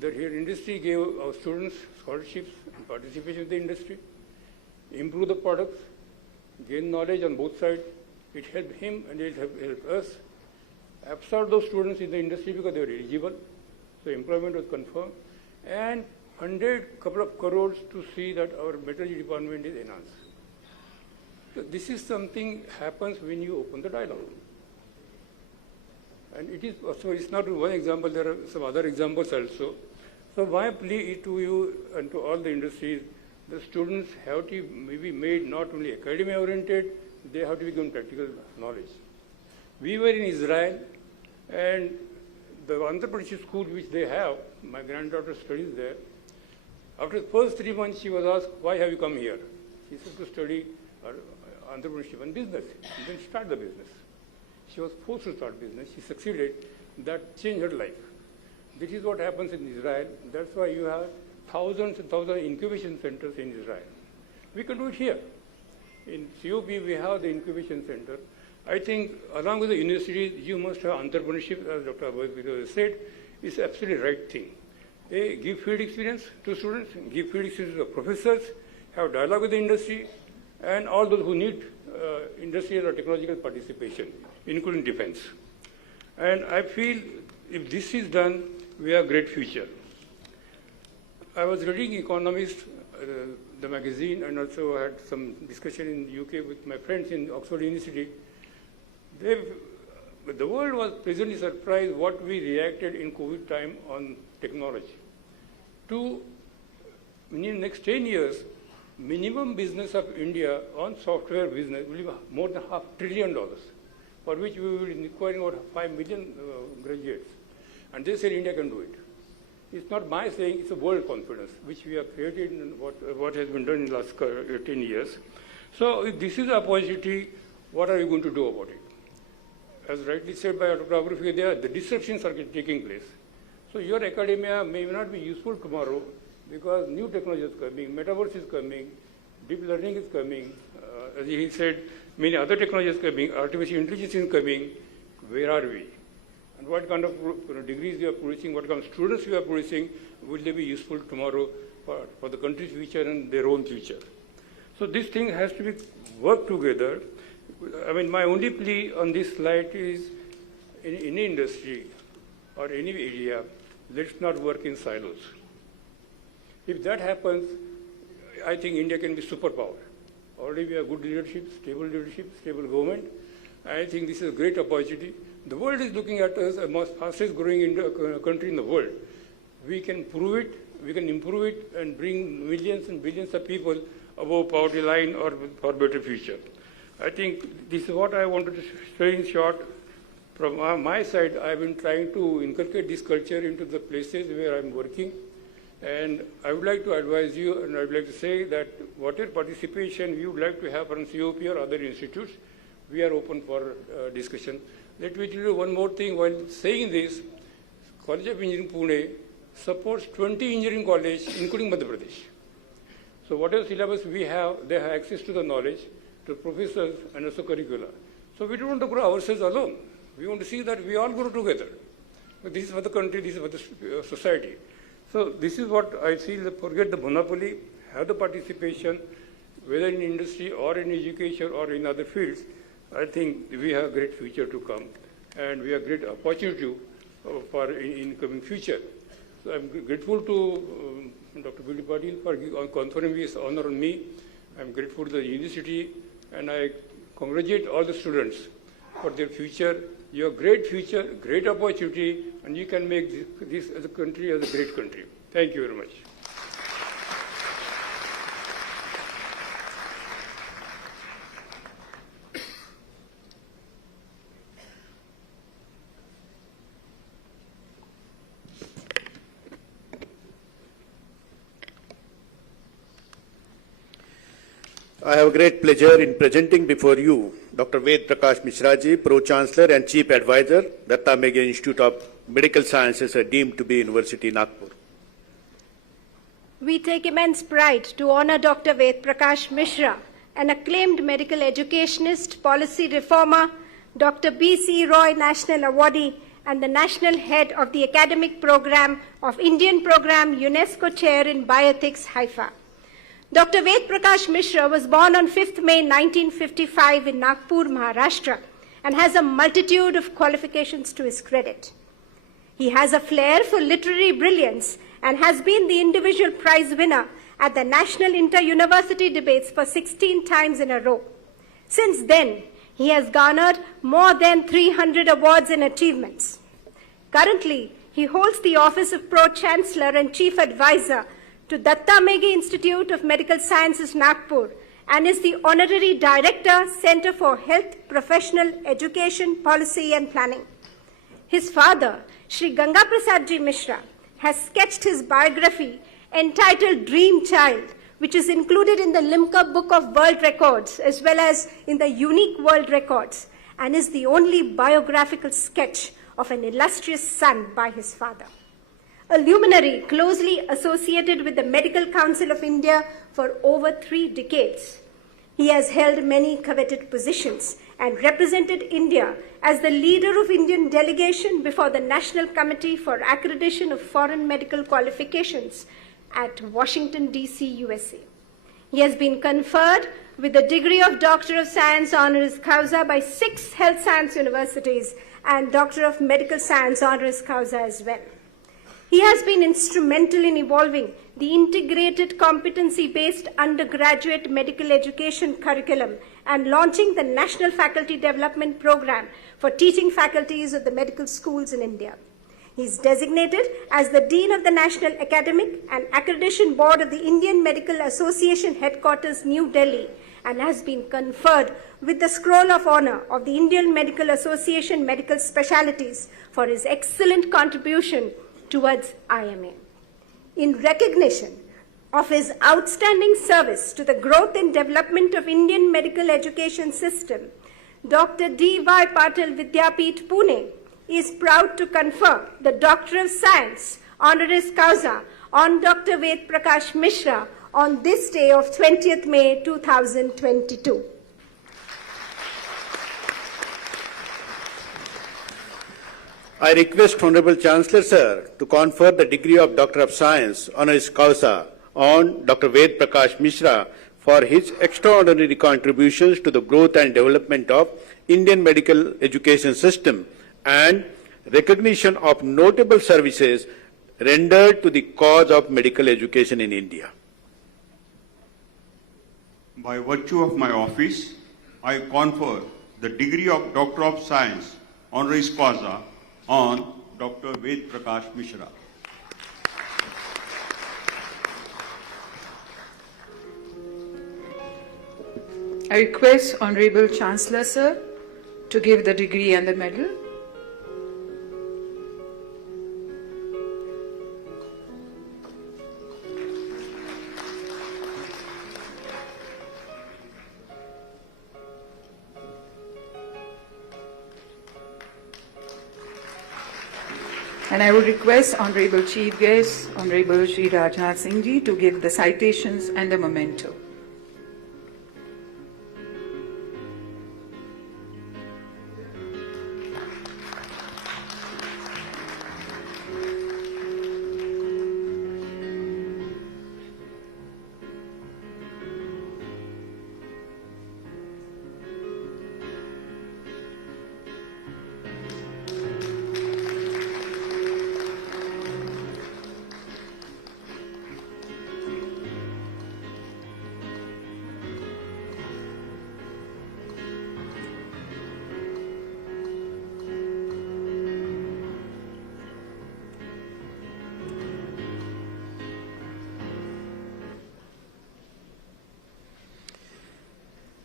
The here industry gave our students scholarships and participation in the industry, improve the products, gain knowledge on both sides. It helped him and it helped us. Absorb those students in the industry because they were eligible, so employment was confirmed, and 100 couple of crores to see that our metallurgy department is enhanced. So this is something happens when you open the dialogue. And it is also, it's not one example, there are some other examples also. So my plea to you and to all the industries, the students have to be made not only academia oriented, they have to be given practical knowledge. We were in Israel, and the entrepreneurship school which they have, my granddaughter studies there. After the first 3 months, she was asked, why have you come here? She said to study entrepreneurship and business, and then start the business. She was forced to start business. She succeeded. That changed her life. This is what happens in Israel. That's why you have thousands and thousands of incubation centers in Israel. We can do it here. In COP, we have the incubation center. I think along with the universities, you must have entrepreneurship, as Dr. Abhay said, is absolutely right thing. They give field experience to students, give field experience to the professors, have dialogue with the industry, and all those who need industrial or technological participation, including defense. And I feel if this is done, we have a great future. I was reading Economist, the magazine, and also had some discussion in UK with my friends in Oxford University. The world was pleasantly surprised what we reacted in COVID time on technology. In the next 10 years, minimum business of India on software business will be more than $500 billion, for which we will be requiring about 5 million graduates. And they said India can do it. It's not my saying, it's a world confidence, which we have created in what has been done in the last 10 years. So if this is the opportunity, what are you going to do about it? As rightly said by Dr. Abhay Ferodia, the disruptions are taking place. So your academia may not be useful tomorrow because new technology is coming, metaverse is coming, deep learning is coming, as he said, many other technologies are coming, artificial intelligence is coming. Where are we? And what kind of degrees we are producing, what kind of students we are producing, will they be useful tomorrow for the country's future and their own future? So this thing has to be worked together. I mean, my only plea on this slide is, in any industry or any area, let's not work in silos. If that happens, I think India can be superpower. Already we have good leadership, stable government. I think this is a great opportunity. The world is looking at us as the fastest growing country in the world. We can prove it, we can improve it, and bring millions and billions of people above poverty line or for better future. I think this is what I wanted to say in short. From my side, I've been trying to inculcate this culture into the places where I'm working. And I would like to advise you, and I would like to say that whatever participation you would like to have from COP or other institutes, we are open for discussion. Let me tell you one more thing. While saying this, College of Engineering Pune supports 20 engineering colleges, including Madhya Pradesh. So whatever syllabus we have, they have access to the knowledge, to professors, and also curricula. So we don't want to grow ourselves alone. We want to see that we all grow together. But this is for the country, this is for the society. So this is what I feel, forget the monopoly, have the participation, whether in industry or in education or in other fields. I think we have a great future to come. and we have great opportunity for in coming future. So I'm grateful to Dr. Vidyapeeth for conferring this honor on me. I'm grateful to the university, and I congratulate all the students for their future. You have great future, great opportunity, and you can make this as a country as a great country. Thank you very much. I have a great pleasure in presenting before you Dr. Ved Prakash Mishra ji, Pro-Chancellor and Chief Advisor, Datta Meghe Institute of Medical Sciences, deemed to be University, Nagpur. We take immense pride to honor Dr. Ved Prakash Mishra, an acclaimed medical educationist, policy reformer, Dr. B.C. Roy National Awardee, and the National Head of the Academic Program of Indian Program UNESCO Chair in Bioethics, Haifa. Dr. Ved Prakash Mishra was born on 5th May 1955 in Nagpur, Maharashtra, and has a multitude of qualifications to his credit. He has a flair for literary brilliance and has been the individual prize winner at the National Inter-University Debates for 16 times in a row. Since then, he has garnered more than 300 awards and achievements. Currently, he holds the office of Pro-Chancellor and Chief Advisor to Datta Meghe Institute of Medical Sciences, Nagpur, and is the Honorary Director, Center for Health, Professional Education, Policy and Planning. His father, Shri Ganga Prasad Ji Mishra, has sketched his biography entitled Dream Child, which is included in the Limca Book of World Records as well as in the Unique World Records, and is the only biographical sketch of an illustrious son by his father. A luminary closely associated with the Medical Council of India for over 3 decades. He has held many coveted positions and represented India as the leader of Indian delegation before the National Committee for Accreditation of Foreign Medical Qualifications at Washington, D.C., USA. He has been conferred with the degree of Doctor of Science honoris causa by 6 health science universities and Doctor of Medical Science honoris causa as well. He has been instrumental in evolving the integrated competency-based undergraduate medical education curriculum and launching the National Faculty Development Program for teaching faculties of the medical schools in India. He is designated as the Dean of the National Academic and Accreditation Board of the Indian Medical Association Headquarters, New Delhi, and has been conferred with the Scroll of Honor of the Indian Medical Association Medical Specialities for his excellent contribution towards IMA. In recognition of his outstanding service to the growth and development of Indian medical education system, Dr. D.Y. Patil Vidyapeeth Pune is proud to confer the Doctor of Science honoris causa on Dr. Ved Prakash Mishra on this day of 20th May 2022. I request Honorable Chancellor, Sir, to confer the degree of Doctor of Science honoris causa on Dr. Ved Prakash Mishra for his extraordinary contributions to the growth and development of Indian medical education system and recognition of notable services rendered to the cause of medical education in India. By virtue of my office, I confer the degree of Doctor of Science honoris causa on Dr. Ved Prakash Mishra. I request Honorable Chancellor, Sir, to give the degree and the medal. And I would request Honorable Chief Guest, Honorable Shri Rajnath Singh Ji, to give the citations and the memento.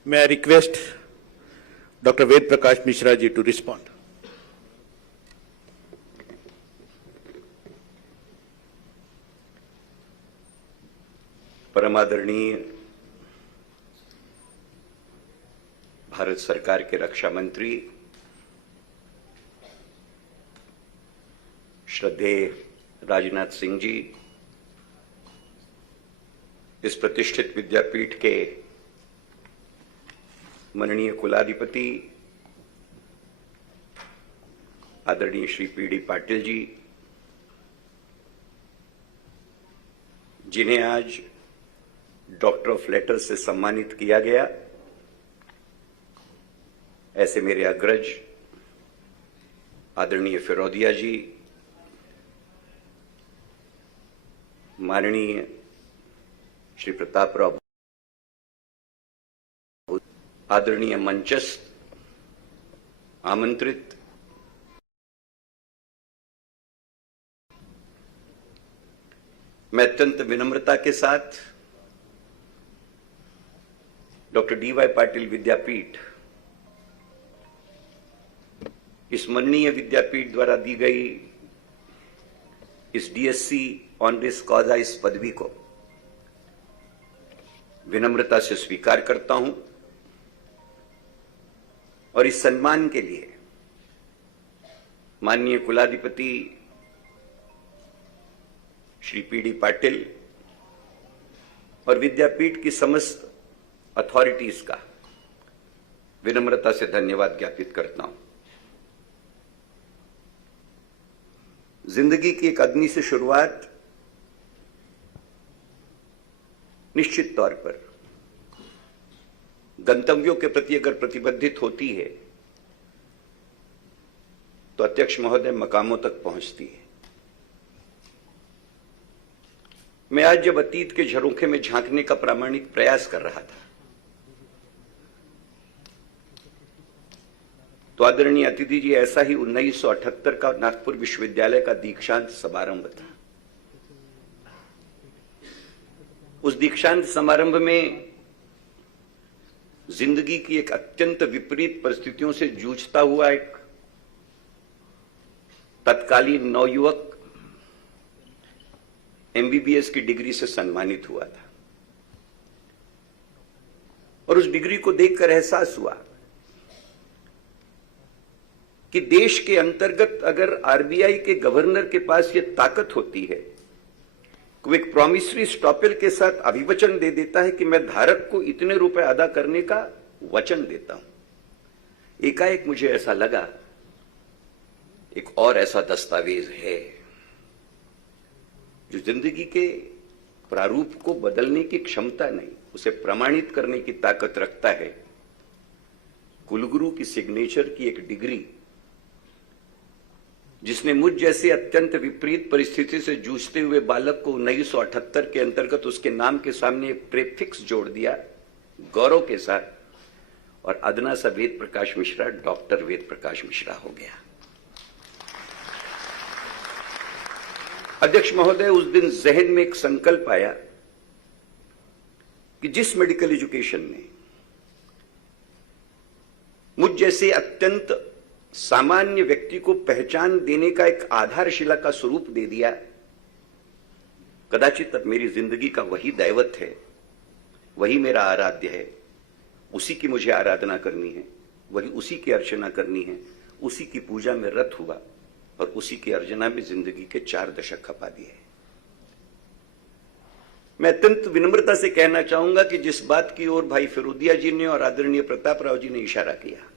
May I request Dr. Ved Prakash Mishra ji to respond. परम आदरणीय भारत सरकार के रक्षा मंत्री श्रद्धेय राजनाथ सिंह जी, इस प्रतिष्ठित विद्यापीठ के माननीय कुलाधिपति आदरणीय श्री पी.डी. पाटिल जी, जिन्हें आज डॉक्टर ऑफ लेटर्स से सम्मानित किया गया, ऐसे मेरे अग्रज आदरणीय फिरोदिया जी, माननीय श्री प्रतापराव, आदरणीय मंचस्थ आमंत्रित मैं अत्यंत विनम्रता के साथ डॉक्टर डी.वाई. पाटिल विद्यापीठ, इस माननीय विद्यापीठ द्वारा दी गई इस डीएससी ऑनरेस कॉजा इस पदवी को विनम्रता से स्वीकार करता हूं और इस सम्मान के लिए माननीय कुलाधिपति श्री पी.डी. पाटिल और विद्यापीठ की समस्त अथॉरिटीज का विनम्रता से धन्यवाद ज्ञापित करता हूं। जिंदगी की एक अग्नि से शुरुआत निश्चित तौर पर गंतव्यों के प्रति अगर प्रतिबद्धित होती है तो अध्यक्ष महोदय मकामों तक पहुंचती है। मैं आज जब अतीत के झरोखे में झांकने का प्रामाणिक प्रयास कर रहा था तो आदरणीय अतिथि जी, ऐसा ही 1978 का नागपुर विश्वविद्यालय का दीक्षांत समारंभ था। उस दीक्षांत समारंभ में जिंदगी की एक अत्यंत विपरीत परिस्थितियों से जूझता हुआ एक तत्कालीन नवयुवक एमबीबीएस की डिग्री से सम्मानित हुआ था और उस डिग्री को देखकर एहसास हुआ कि देश के अंतर्गत अगर आरबीआई के गवर्नर के पास यह ताकत होती है कि वो एक प्रॉमिसरी स्टॉपेल के साथ अभिवचन दे देता है कि मैं धारक को इतने रुपए अदा करने का वचन देता हूं। एकाएक मुझे ऐसा लगा एक और ऐसा दस्तावेज है जो जिंदगी के प्रारूप को बदलने की क्षमता नहीं, उसे प्रमाणित करने की ताकत रखता है। कुलगुरु की सिग्नेचर की एक डिग्री जिसने मुझ जैसे अत्यंत विपरीत परिस्थिति से जूझते हुए बालक को 1978 के अंतर्गत उसके नाम के सामने एक प्रेफिक्स जोड़ दिया गौरव के साथ, और अदना सा वेद प्रकाश मिश्रा डॉक्टर वेद प्रकाश मिश्रा हो गया। अध्यक्ष महोदय, उस दिन जहन में एक संकल्प आया कि जिस मेडिकल एजुकेशन ने मुझ जैसे अत्यंत सामान्य व्यक्ति को पहचान देने का एक आधारशिला का स्वरूप दे दिया, कदाचित अब मेरी जिंदगी का वही दैवत है, वही मेरा आराध्य है, उसी की मुझे आराधना करनी है, वही उसी की अर्चना करनी है, उसी की पूजा में रत हुआ और उसी की अर्चना में जिंदगी के 4 दशक खपा दिए। मैं अत्यंत विनम्रता से कहना चाहूंगा कि जिस बात की ओर भाई फिरोदिया जी ने और आदरणीय प्रतापराव जी ने इशारा किया,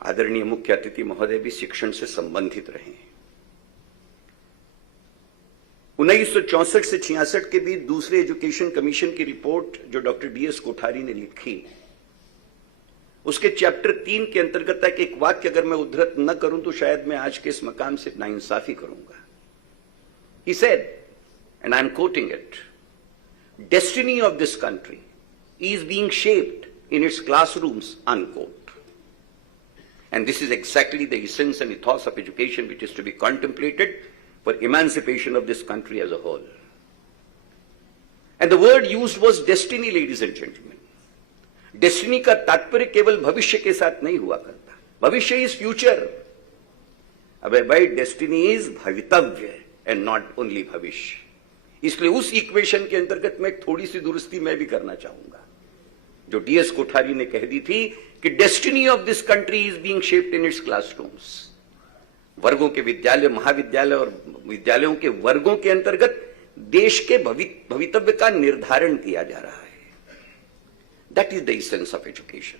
आदरणीय मुख्य अतिथि महोदय भी शिक्षण से संबंधित रहे हैं। 1964 से 66 के बीच दूसरे एजुकेशन कमीशन की रिपोर्ट जो डॉक्टर डी.एस. कोठारी ने लिखी, उसके चैप्टर 3 के अंतर्गत एक वाक्य अगर मैं उद्धृत न करूं तो शायद मैं आज के इस मकाम से नाइंसाफी करूंगा। He said, and I'm quoting it, "Destiny of this country is being shaped in its classrooms," unquote. And this is exactly the essence and ethos of education which is to be contemplated for emancipation of this country as a whole. And the word used was destiny, ladies and gentlemen. Destiny का तात्पर्य केवल भविष्य के साथ नहीं हुआ करता. भविष्य is future. अबे भाई destiny is भवितव्य and not only भविष्य. इसलिए उस इक्वेशन के अंतर्गत मैं थोड़ी सी दुरुस्ती मैं भी करना चाहूंगा. जो डीएस कोठारी ने कह दी थी कि destiny of this country is being shaped in its classrooms. वर्गों के विद्यालय, महाविद्यालय और विद्यालयों के वर्गों के अंतर्गत देश के भवितव्य का निर्धारण किया जा रहा है. That is the essence of education.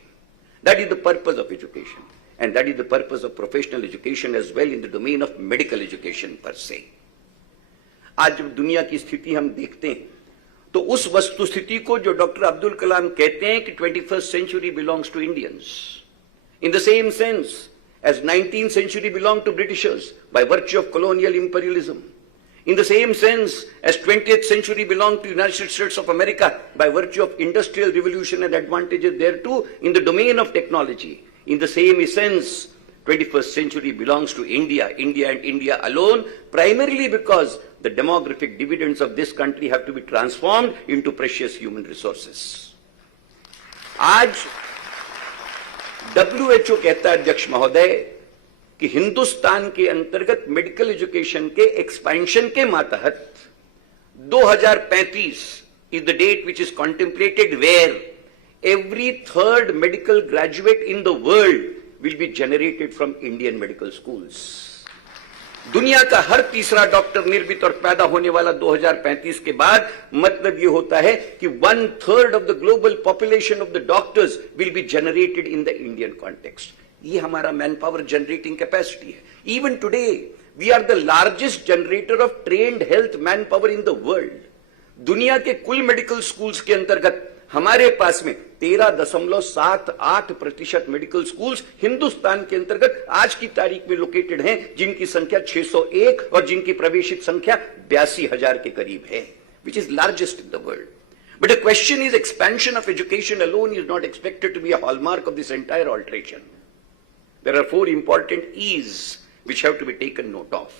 That is the purpose of education. And that is the purpose of professional education as well in the domain of medical education per se. आज जब दुनिया की स्थिति हम देखते हैं तो उस वस्तु स्थिति को जो डॉक्टर अब्दुल कलाम कहते हैं कि 21st century belongs to Indians, in the same sense as 19th century belonged to Britishers by virtue of colonial imperialism, in the same sense as 20th century belonged to United States of America by virtue of industrial revolution and advantages thereto in the domain of technology, in the same sense 21st century belongs to India, India and India alone, primarily because the demographic dividends of this country have to be transformed into precious human resources. आज WHO कहता है, अध्यक्ष महोदय, कि हिंदुस्तान के अंतर्गत medical education के एक्सपेंशन के मातहत 2035 is the date which is contemplated where every third medical graduate in the world will be generated from Indian medical schools. दुनिया का हर तीसरा डॉक्टर निर्मित और पैदा होने वाला 2035 के बाद मतलब यह होता है कि 1/3 of the global population of the doctors will be generated in the Indian context. ये हमारा मैन पावर जनरेटिंग कैपेसिटी है. Even today, we are the largest generator of trained health manpower in the world. दुनिया के कुल medical schools के अंतर्गत हमारे पास में 13.78% मेडिकल स्कूल्स हिंदुस्तान के अंतर्गत आज की तारीख में लोकेटेड हैं, जिनकी संख्या 601 और जिनकी प्रवेशित संख्या 82,000 के करीब है, which is largest in the world. But the question is, expansion of education alone is not expected to be a hallmark of this entire alteration. There are 4 important E's which have to be taken note of.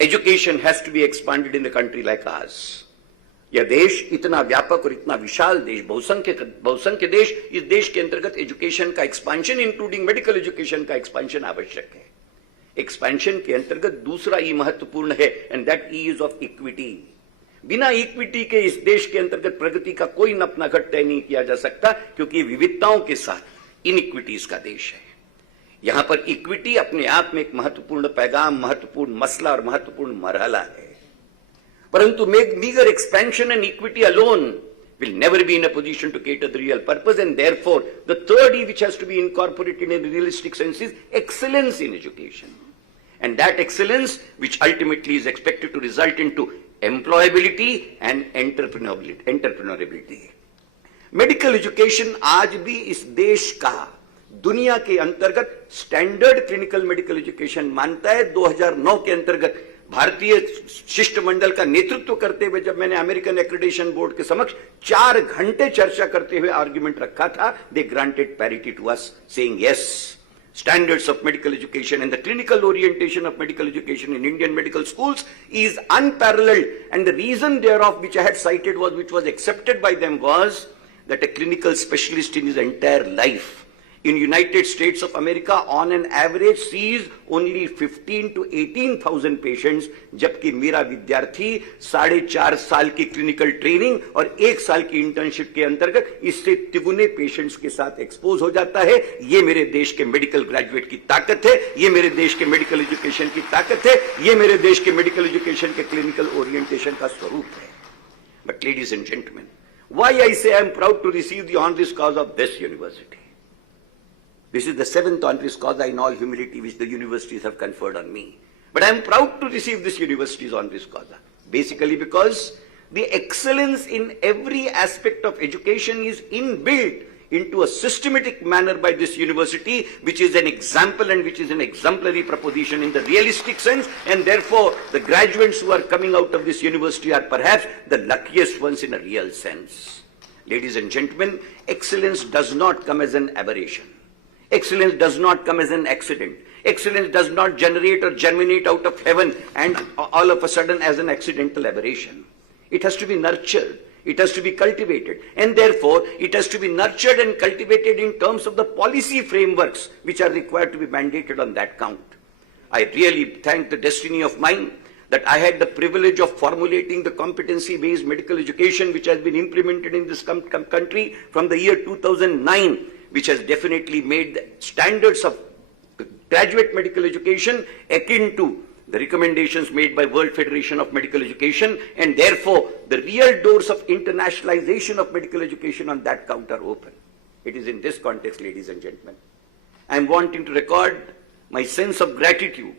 Education has to be expanded in a country like ours. यह देश इतना व्यापक और इतना विशाल देश, बहुसंख्य देश, इस देश के अंतर्गत एजुकेशन का एक्सपेंशन इंक्लूडिंग मेडिकल एजुकेशन का एक्सपेंशन आवश्यक है. एक्सपेंशन के अंतर्गत दूसरा ई महत्वपूर्ण है, and that E is of equity. बिना इक्विटी के इस देश के अंतर्गत प्रगति का कोई नपनाघट तय नहीं किया जा सकता, क्योंकि विविधताओं के साथ इनइक्विटीज का देश है. यहां पर इक्विटी अपने आप में एक महत्वपूर्ण पैगाम, महत्वपूर्ण मसला और महत्वपूर्ण मरहला है. परंतु meager expansion and equity alone will never be in a position to cater the real purpose, and therefore the third E which has to be incorporated in a realistic sense is excellence in education. And that excellence which ultimately is expected to result into employability and entrepreneurability. Medical education आज भी इस देश का दुनिया के अंतर्गत standard clinical medical education मानता है. 2009 के अंतर्गत भारतीय शिष्टमंडल का नेतृत्व करते हुए जब मैंने अमेरिकन एक्रेडिटेशन बोर्ड के समक्ष 4 घंटे चर्चा करते हुए आर्ग्यूमेंट रखा था, they granted parity to us, saying yes, standards of medical education and the clinical orientation of medical education in Indian medical schools is unparalleled, and the reason thereof which I had cited was, which was accepted by them, was that a clinical specialist in his entire life in United States of America on an average sees only 15 to 18,000 patients, जबकि मेरा विद्यार्थी 4.5 साल की clinical training और 1 साल की इंटर्नशिप के अंतर्गत इससे तिगुने पेशेंट्स के साथ एक्सपोज हो जाता है. ये मेरे देश के मेडिकल ग्रेजुएट की ताकत है, ये मेरे देश के मेडिकल एजुकेशन की ताकत है, ये मेरे देश के मेडिकल एजुकेशन के क्लिनिकल ओरिएंटेशन का स्वरूप है. But ladies and gentlemen, why I say I am proud to receive the honoris causa of this university. This is the 7th honoris causa in all humility which the universities have conferred on me. But I am proud to receive this university's honoris causa. Basically because the excellence in every aspect of education is inbuilt into a systematic manner by this university, which is an example and which is an exemplary proposition in the realistic sense, and therefore the graduates who are coming out of this university are perhaps the luckiest ones in a real sense. Ladies and gentlemen, excellence does not come as an aberration. Excellence does not come as an accident. Excellence does not generate or germinate out of heaven and all of a sudden as an accidental aberration. It has to be nurtured. It has to be cultivated. And therefore, it has to be nurtured and cultivated in terms of the policy frameworks which are required to be mandated on that count. I really thank the destiny of mine that I had the privilege of formulating the competency-based medical education which has been implemented in this country from the year 2009, which has definitely made the standards of graduate medical education akin to the recommendations made by World Federation of Medical Education, and therefore the real doors of internationalization of medical education on that count are open. It is in this context, ladies and gentlemen, I am wanting to record my sense of gratitude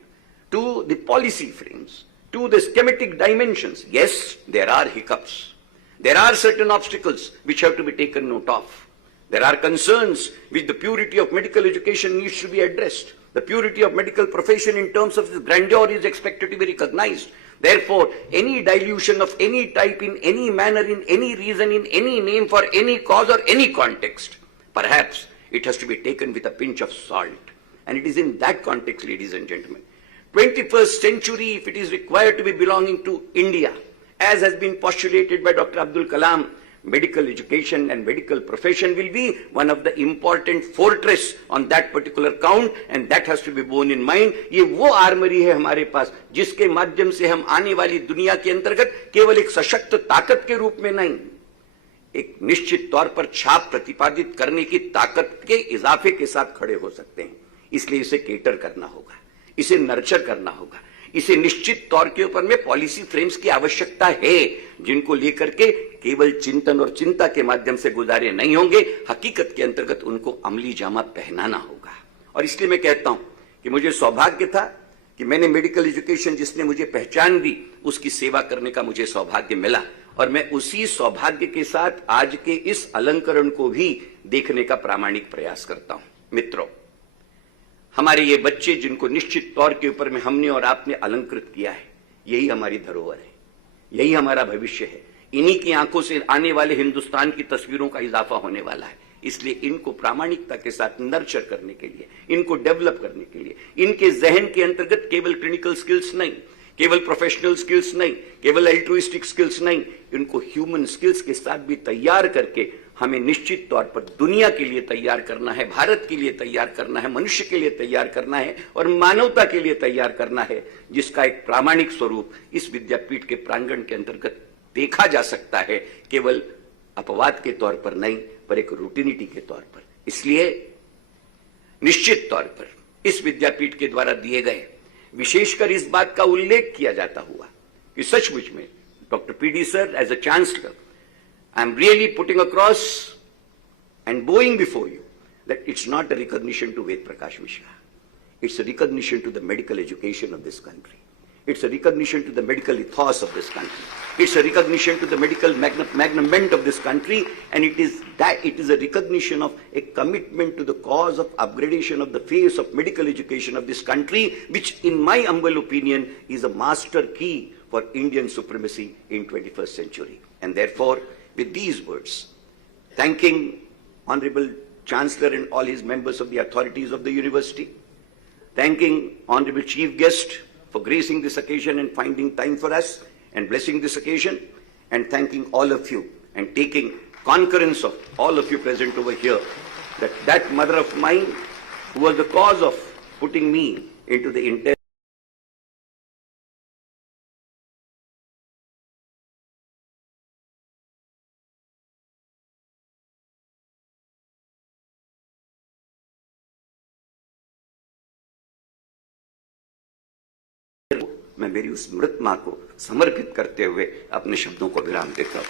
to the policy frames, to the schematic dimensions. Yes, there are hiccups. There are certain obstacles which have to be taken note of. There are concerns which the purity of medical education needs to be addressed. The purity of medical profession in terms of its grandeur is expected to be recognized. Therefore, any dilution of any type in any manner, in any reason, in any name, for any cause or any context, perhaps it has to be taken with a pinch of salt. And it is in that context, ladies and gentlemen, 21st century, if it is required to be belonging to India, as has been postulated by Dr. Abdul Kalam, medical education and medical profession will be one of the important fortress on that particular count, and that has to be borne in mind. ये वो आर्मरी है हमारे पास जिसके माध्यम से हम आने वाली दुनिया के अंतर्गत केवल एक सशक्त ताकत के रूप में नहीं, एक निश्चित तौर पर छाप प्रतिपादित करने की ताकत के इजाफे के साथ खड़े हो सकते हैं. इसलिए इसे केटर करना होगा, इसे नर्चर करना होगा, इसे निश्चित तौर के ऊपर में पॉलिसी फ्रेम्स की आवश्यकता है जिनको लेकर के केवल चिंतन और चिंता के माध्यम से गुजारे नहीं होंगे, हकीकत के अंतर्गत उनको अमली जामा पहनाना होगा. और इसलिए मैं कहता हूं कि मुझे सौभाग्य था कि मैंने मेडिकल एजुकेशन जिसने मुझे पहचान दी उसकी सेवा करने का मुझे सौभाग्य मिला, और मैं उसी सौभाग्य के साथ आज के इस अलंकरण को भी देखने का प्रामाणिक प्रयास करता हूं. मित्रों, हमारे ये बच्चे जिनको निश्चित तौर के ऊपर में हमने और आपने अलंकृत किया है, यही हमारी धरोहर है, यही हमारा भविष्य है. इन्हीं की आंखों से आने वाले हिंदुस्तान की तस्वीरों का इजाफा होने वाला है. इसलिए इनको प्रामाणिकता के साथ नर्चर करने के लिए, इनको डेवलप करने के लिए, इनके जहन के अंतर्गत केवल क्लिनिकल स्किल्स नहीं, केवल प्रोफेशनल स्किल्स नहीं, केवल एल्ट्रुइस्टिक स्किल्स नहीं, इनको ह्यूमन स्किल्स के साथ भी तैयार करके हमें निश्चित तौर पर दुनिया के लिए तैयार करना है, भारत के लिए तैयार करना है, मनुष्य के लिए तैयार करना है और मानवता के लिए तैयार करना है, जिसका एक प्रामाणिक स्वरूप इस विद्यापीठ के प्रांगण के अंतर्गत देखा जा सकता है, केवल अपवाद के तौर पर नहीं पर एक रूटीनिटी के तौर पर. इसलिए निश्चित तौर पर इस विद्यापीठ के द्वारा दिए गए विशेषकर इस बात का उल्लेख किया जाता हुआ कि सचमुच में doctor PD sir as a chancellor, I am really putting across and bowing before you that it's not a recognition to Ved Prakash Mishra. It's a recognition to the medical education of this country. It's a recognition to the medical ethos of this country. It's a recognition to the medical magnament of this country, and it is a recognition of a commitment to the cause of upgradation of the face of medical education of this country, which in my humble opinion is a master key for Indian supremacy in 21st century. And therefore, with these words, thanking Honorable Chancellor and all his members of the authorities of the university, thanking Honorable Chief Guest for gracing this occasion and finding time for us and blessing this occasion, and thanking all of you and taking concurrence of all of you present over here, that mother of mine who was the cause of putting me into the intent. मैं मेरी उस मृत मां को समर्पित करते हुए अपने शब्दों को विराम देता हूं.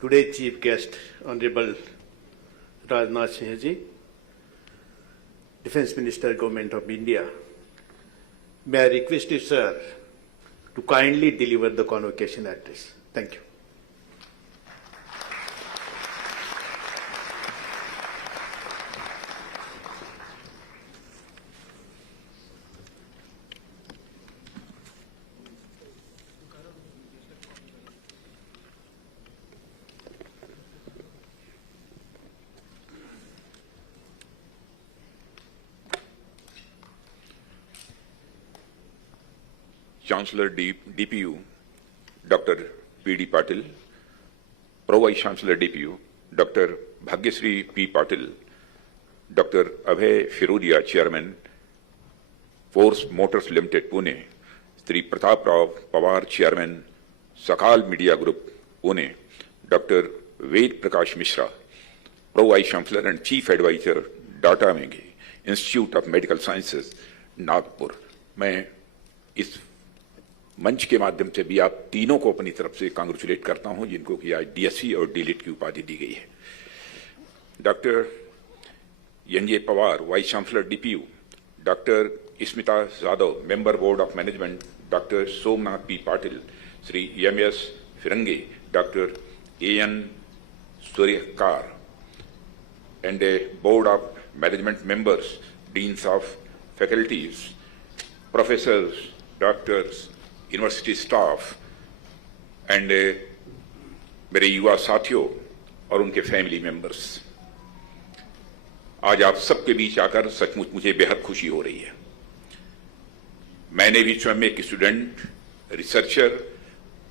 Today's chief guest, Honorable Rajnath Singh Ji, Defence Minister, Government of India. May I request you, sir, to kindly deliver the convocation address. Thank you. Chancellor DPU, Dr. P.D. Patil, Pro Vice Chancellor DPU, Dr. Bhagyasri P. Patil, Dr. Abhay Firodia, Chairman, Force Motors Limited, Pune, Sri Pratap Rao Pawar, Chairman, Sakal Media Group, Pune, Dr. Ved Prakash Mishra, Pro Vice Chancellor and Chief Advisor, Data Mengi, Institute of Medical Sciences, Nagpur. मैं इस मंच के माध्यम से भी आप तीनों को अपनी तरफ से कांग्रेचुलेट करता हूं, जिनको कि आज डीएससी और डीलिट की उपाधि दी गई है। Doctor NJ Pawar, vice chancellor DPU, doctor Smita Yadav, member board of management, doctor Somnath P Patil, Shri MS Phirange, doctor AN Suryakar, and a board of management members, deans of faculties, professors, doctors, university staff, and मेरे युवा साथियों और उनके फैमिली मेंबर्स, आज आप सबके बीच आकर सचमुच मुझे बेहद खुशी हो रही है। मैंने भी स्वयं एक स्टूडेंट, रिसर्चर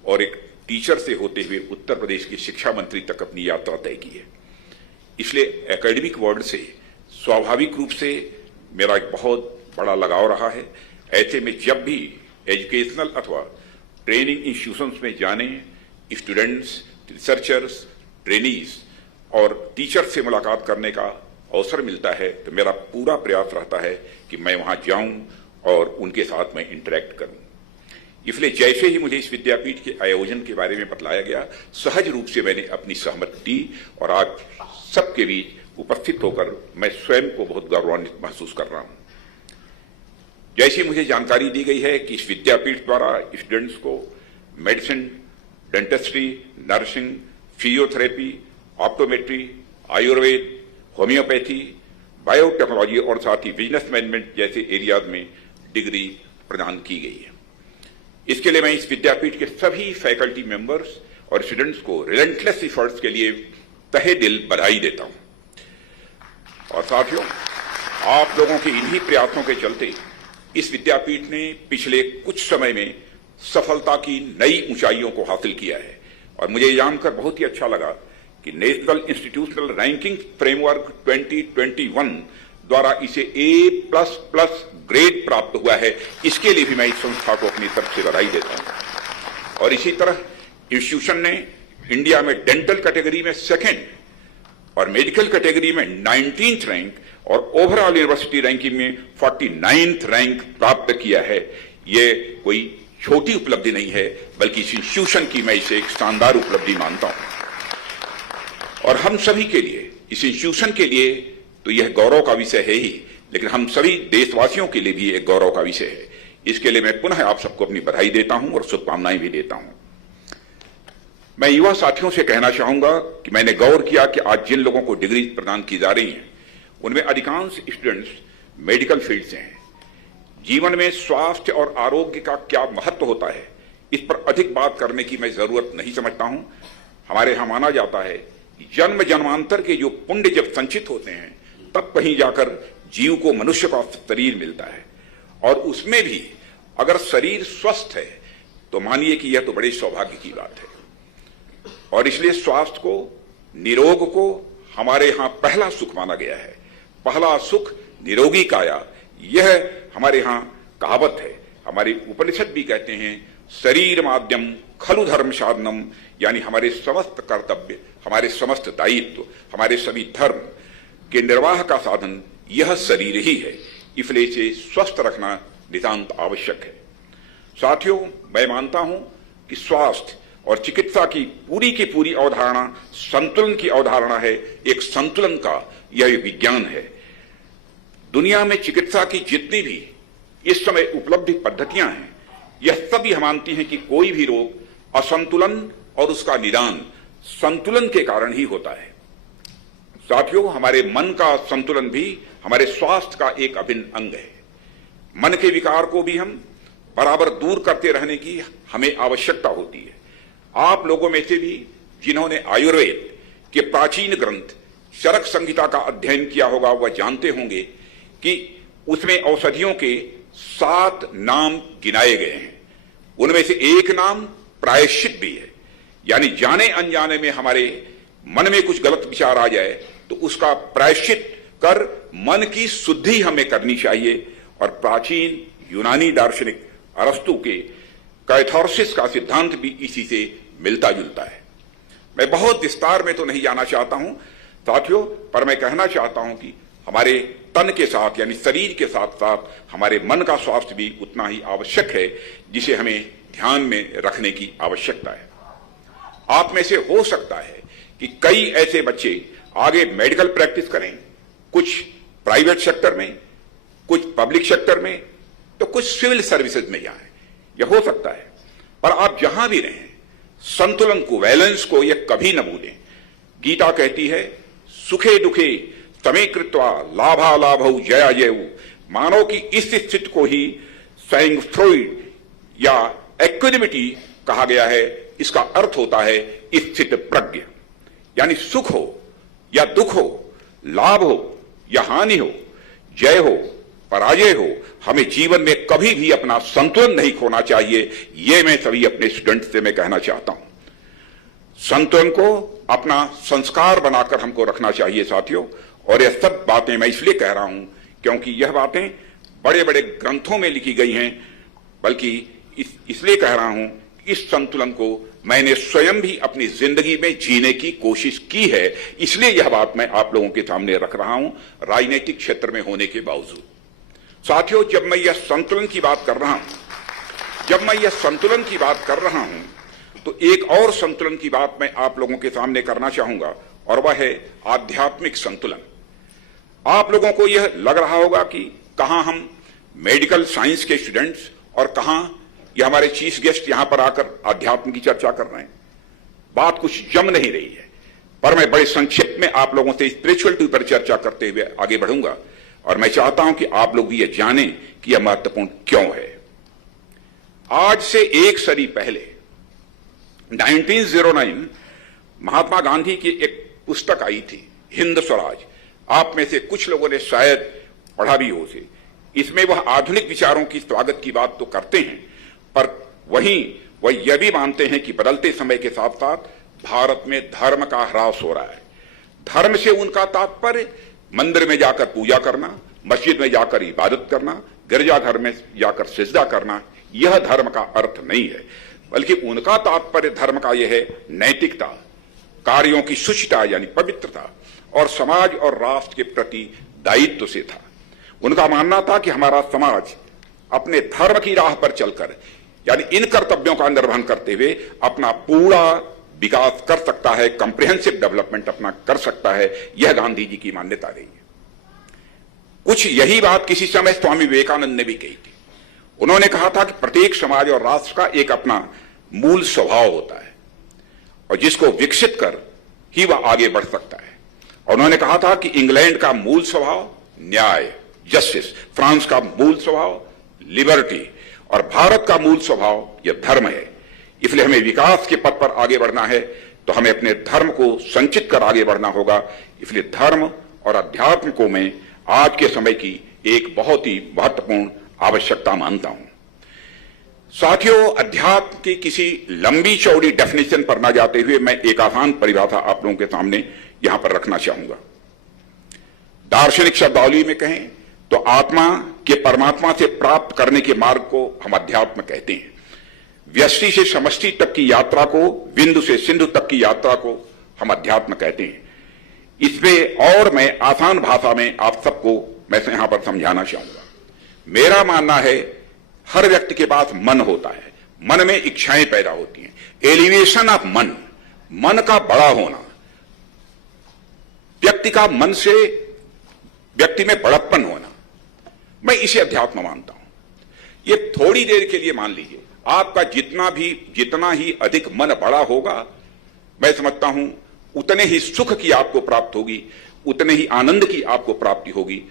और एक टीचर से होते हुए उत्तर प्रदेश के शिक्षा मंत्री तक अपनी यात्रा तय की है। इसलिए एकेडमिक वर्ल्ड से स्वाभाविक रूप से मेरा एक बहुत बड़ा लगाव रहा है। ऐसे में जब भी एजुकेशनल अथवा ट्रेनिंग इंस्टीट्यूशंस में जाने, स्टूडेंट्स, रिसर्चर्स, ट्रेनीज और टीचर्स से मुलाकात करने का अवसर मिलता है तो मेरा पूरा प्रयास रहता है कि मैं वहां जाऊं और उनके साथ मैं इंटरेक्ट करूं। इसलिए जैसे ही मुझे इस विद्यापीठ के आयोजन के बारे में बतलाया गया, सहज रूप से मैंने अपनी सहमति दी और आज सबके बीच उपस्थित होकर मैं स्वयं को बहुत गौरवान्वित महसूस कर रहा हूं। जैसी मुझे जानकारी दी गई है कि इस विद्यापीठ द्वारा स्टूडेंट्स को medicine, dentistry, nursing, physiotherapy, optometry, Ayurveda, homeopathy, biotechnology और साथ ही बिजनेस मैनेजमेंट जैसे एरियाज में डिग्री प्रदान की गई है। इसके लिए मैं इस विद्यापीठ के सभी फैकल्टी मेंबर्स और स्टूडेंट्स को रिलेंटलेस एफर्ट्स के लिए तहे दिल बधाई देता हूं। और साथियों, आप लोगों के इन्हीं प्रयासों के चलते इस विद्यापीठ ने पिछले कुछ समय में सफलता की नई ऊंचाइयों को हासिल किया है और मुझे जानकर बहुत ही अच्छा लगा कि नेशनल इंस्टीट्यूशनल रैंकिंग फ्रेमवर्क 2021 द्वारा इसे A++ ग्रेड प्राप्त हुआ है। इसके लिए भी मैं इस संस्था को अपनी तरफ से बधाई देता हूं। और इसी तरह इंस्टीट्यूशन ने इंडिया में डेंटल कैटेगरी में सेकंड और मेडिकल कैटेगरी में 19th रैंक और ओवरऑल यूनिवर्सिटी रैंकिंग में 49th रैंक प्राप्त किया है। ये कोई छोटी उपलब्धि नहीं है, बल्कि इस इंस्टीट्यूशन की मैं इसे एक शानदार उपलब्धि मानता हूं। और हम सभी के लिए, इस इंस्टीट्यूशन के लिए तो यह गौरव का विषय है ही, लेकिन हम सभी देशवासियों के लिए भी एक गौरव का विषय है। इसके लिए मैं पुनः आप सबको अपनी बधाई देता हूं और शुभकामनाएं भी देता हूं। मैं युवा साथियों से कहना चाहूंगा कि मैंने गौर किया कि आज जिन लोगों को डिग्री प्रदान की जा रही हैं, उनमें अधिकांश स्टूडेंट्स मेडिकल फील्ड से हैं। जीवन में स्वास्थ्य और आरोग्य का क्या महत्व होता है, इस पर अधिक बात करने की मैं जरूरत नहीं समझता हूं। हमारे यहां माना जाता है कि जन्म जन्मांतर के जो पुण्य जब संचित होते हैं, तब कहीं जाकर जीव को मनुष्य का शरीर मिलता है। और उसमें भी अगर शरीर स्वस्थ है तो मानिए कि यह तो बड़े सौभाग्य की बात है। और इसलिए स्वास्थ्य को, निरोग को हमारे यहां पहला सुख माना गया है। पहला सुख निरोगी काया, यह हमारे यहां कहावत है। हमारे उपनिषद भी कहते हैं, शरीर माध्यम खलु धर्म साधनम, यानी हमारे समस्त कर्तव्य, हमारे समस्त दायित्व, हमारे सभी धर्म के निर्वाह का साधन यह शरीर ही है। इसलिए इसे स्वस्थ रखना नितांत आवश्यक है। साथियों, मैं मानता हूं कि स्वास्थ्य और चिकित्सा की पूरी अवधारणा संतुलन की अवधारणा है। एक संतुलन का यह विज्ञान है। दुनिया में चिकित्सा की जितनी भी इस समय उपलब्ध पद्धतियां हैं, यह सभी हम मानती हैं कि कोई भी रोग असंतुलन और उसका निदान संतुलन के कारण ही होता है। साथियों, हमारे मन का संतुलन भी हमारे स्वास्थ्य का एक अभिन्न अंग है। मन के विकार को भी हम बराबर दूर करते रहने की हमें आवश्यकता होती है। आप लोगों में से भी जिन्होंने आयुर्वेद के प्राचीन ग्रंथ चरक संहिता का अध्ययन किया होगा, वह जानते होंगे कि उसमें औषधियों के 7 नाम गिनाए गए हैं। उनमें से एक नाम प्रायश्चित भी है, यानी जाने अनजाने में हमारे मन में कुछ गलत विचार आ जाए तो उसका प्रायश्चित कर मन की शुद्धि हमें करनी चाहिए। और प्राचीन यूनानी दार्शनिक अरस्तु के कैथार्सिस का सिद्धांत भी इसी से मिलता जुलता है। मैं बहुत विस्तार में तो नहीं जाना चाहता हूं साथियों, पर मैं कहना चाहता हूं कि हमारे तन के साथ यानी शरीर के साथ साथ हमारे मन का स्वास्थ्य भी उतना ही आवश्यक है, जिसे हमें ध्यान में रखने की आवश्यकता है। आप में से हो सकता है कि कई ऐसे बच्चे आगे मेडिकल प्रैक्टिस करें, कुछ प्राइवेट सेक्टर में, कुछ पब्लिक सेक्टर में, तो कुछ सिविल सर्विसेज में जाएं। यह हो सकता है, पर आप जहां भी रहें संतुलन को, बैलेंस को यह कभी न भूलें। गीता कहती है सुखे दुखे समीकृत्वा लाभालाभौ जया जयऊ। मानव की इस स्थिति को ही सैंग फ्रॉइड या एक्विनिमिटी कहा गया है। इसका अर्थ होता है स्थित प्रज्ञ, यानी सुख हो या दुख हो, लाभ हो या हानि हो, जय हो पराजय हो, हमें जीवन में कभी भी अपना संतुलन नहीं खोना चाहिए। यह मैं सभी अपने स्टूडेंट से मैं कहना चाहता हूं। संतुलन को अपना संस्कार बनाकर हमको रखना चाहिए साथियों। और यह सब बातें मैं इसलिए कह रहा हूं क्योंकि यह बातें बड़े बड़े ग्रंथों में लिखी गई हैं, बल्कि इसलिए कह रहा हूं इस संतुलन को मैंने स्वयं भी अपनी जिंदगी में जीने की कोशिश की है, इसलिए यह बात मैं आप लोगों के सामने रख रहा हूं राजनीतिक क्षेत्र में होने के बावजूद। साथियों, जब मैं यह संतुलन की बात कर रहा हूं, तो एक और संतुलन की बात मैं आप लोगों के सामने करना चाहूंगा, और वह है आध्यात्मिक संतुलन। आप लोगों को यह लग रहा होगा कि कहां हम मेडिकल साइंस के स्टूडेंट्स और कहां ये हमारे चीफ गेस्ट यहां पर आकर अध्यात्म की चर्चा कर रहे हैं। बात कुछ जम नहीं रही है, पर मैं बड़े संक्षिप्त में आप लोगों से स्पिरिचुअलिटी पर चर्चा करते हुए आगे बढ़ूंगा। और मैं चाहता हूं कि आप लोग भी यह जानें कि यह महत्वपूर्ण क्यों है। आज से एक सदी पहले 1909 महात्मा गांधी की एक पुस्तक आई थी, हिंद स्वराज। आप में से कुछ लोगों ने शायद पढ़ा भी हो उसे। इसमें वह आधुनिक विचारों की स्वागत की बात तो करते हैं, पर वहीं वह यह भी मानते हैं कि बदलते समय के साथ साथ भारत में धर्म का ह्रास हो रहा है। धर्म से उनका तात्पर्य मंदिर में जाकर पूजा करना, मस्जिद में जाकर इबादत करना, गिरजाघर में जाकर सिजदा करना, यह धर्म का अर्थ नहीं है, बल्कि उनका तात्पर्य धर्म का यह है नैतिकता, कार्यों की शुचिता यानी पवित्रता, और समाज और राष्ट्र के प्रति दायित्व से था। उनका मानना था कि हमारा समाज अपने धर्म की राह पर चलकर यानी इन कर्तव्यों का निर्वहन करते हुए अपना पूरा विकास कर सकता है, कॉम्प्रिहेंसिव डेवलपमेंट अपना कर सकता है। यह गांधी जी की मान्यता रही है। कुछ यही बात किसी समय स्वामी विवेकानंद ने भी कही थी। उन्होंने कहा था कि प्रत्येक समाज और राष्ट्र का एक अपना मूल स्वभाव होता है और जिसको विकसित कर ही वह आगे बढ़ सकता है। और उन्होंने कहा था कि इंग्लैंड का मूल स्वभाव न्याय, जस्टिस, फ्रांस का मूल स्वभाव लिबर्टी, और भारत का मूल स्वभाव यह धर्म है। इसलिए हमें विकास के पथ पर आगे बढ़ना है तो हमें अपने धर्म को संचित कर आगे बढ़ना होगा। इसलिए धर्म और अध्यात्म को मैं आज के समय की एक बहुत ही महत्वपूर्ण आवश्यकता मानता हूं। साथियों, अध्यात्म की किसी लंबी चौड़ी डेफिनेशन पर न जाते हुए मैं एक आसान परिभाषा आप लोगों के सामने यहां पर रखना चाहूंगा। दार्शनिक शब्दावली में कहें तो आत्मा के परमात्मा से प्राप्त करने के मार्ग को हम अध्यात्म कहते हैं। व्यष्टि से समष्टि तक की यात्रा को, बिंदु से सिंधु तक की यात्रा को हम अध्यात्म कहते हैं। इसमें और मैं आसान भाषा में आप सबको मैं यहां पर समझाना चाहूंगा। मेरा मानना है हर व्यक्ति के पास मन होता है, मन में इच्छाएं पैदा होती हैं। एलिवेशन ऑफ मन, मन का बड़ा होना, व्यक्ति का मन से व्यक्ति में बड़प्पन होना, मैं इसे अध्यात्म मानता हूं। ये थोड़ी देर के लिए मान लीजिए, आपका जितना ही अधिक मन बड़ा होगा, मैं समझता हूं उतने ही सुख की आपको प्राप्त होगी, उतने ही आनंद की आपको प्राप्ति होगी।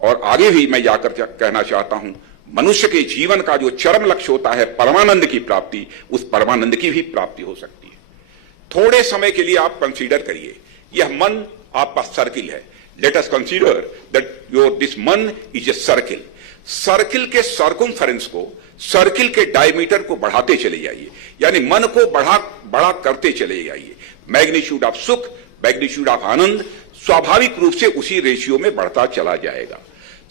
और आगे भी मैं जाकर कहना चाहता हूं, मनुष्य के जीवन का जो चरम लक्ष्य होता है परमानंद की प्राप्ति, उस परमानंद की भी प्राप्ति हो सकती है। थोड़े समय के लिए आप कंसीडर करिए, यह मन आपका सर्किल है। Let us consider that this मन इज ए सर्किल। सर्किल के सर्कमफेरेंस को सर्किल के डायमीटर को बढ़ाते चले जाइए, यानी मन को बड़ा करते चले जाइए। मैग्नीट्यूड ऑफ सुख, मैग्नीट्यूड ऑफ आनंद स्वाभाविक रूप से उसी रेशियो में बढ़ता चला जाएगा।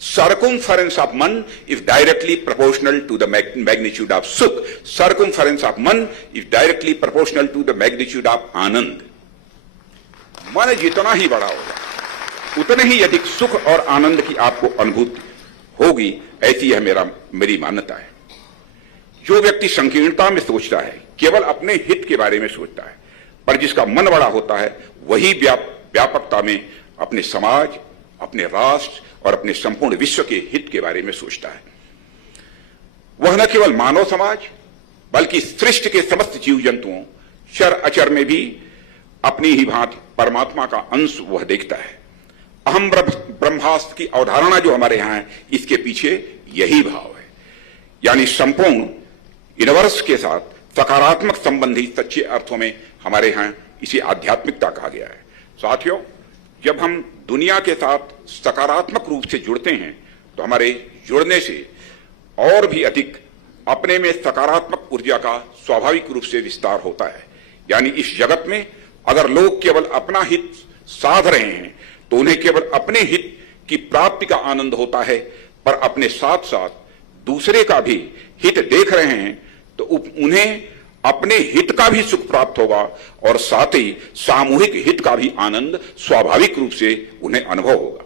सर्कमफरेंस ऑफ मन is directly proportional to the magnitude of सुख, सर्कमफरेंस ऑफ मन is directly proportional to the magnitude of आनंद। मन जितना ही बड़ा होगा उतने ही अधिक सुख और आनंद की आपको अनुभूति होगी, ऐसी यह मेरी मान्यता है। जो व्यक्ति संकीर्णता में सोचता है, केवल अपने हित के बारे में सोचता है, पर जिसका मन बड़ा होता है वही व्यापकता में अपने समाज, अपने राष्ट्र और अपने संपूर्ण विश्व के हित के बारे में सोचता है। वह न केवल मानव समाज बल्कि सृष्टि के समस्त जीव जंतुओं, चर अचर में भी अपनी ही भांति परमात्मा का अंश वह देखता है। अहम ब्रह्मास्त्र की अवधारणा जो हमारे यहां है, इसके पीछे यही भाव है, यानी संपूर्ण यूनिवर्स के साथ सकारात्मक संबंधी सच्चे अर्थों में हमारे यहां इसे आध्यात्मिकता कहा गया है। साथियों, जब हम दुनिया के साथ सकारात्मक रूप से जुड़ते हैं तो हमारे जुड़ने से और भी अधिक अपने में सकारात्मक ऊर्जा का स्वाभाविक रूप से विस्तार होता है। यानी इस जगत में अगर लोग केवल अपना हित साध रहे हैं तो उन्हें केवल अपने हित की प्राप्ति का आनंद होता है, पर अपने साथ साथ दूसरे का भी हित देख रहे हैं तो उन्हें अपने हित का भी सुख प्राप्त होगा और साथ ही सामूहिक हित का भी आनंद स्वाभाविक रूप से उन्हें अनुभव होगा।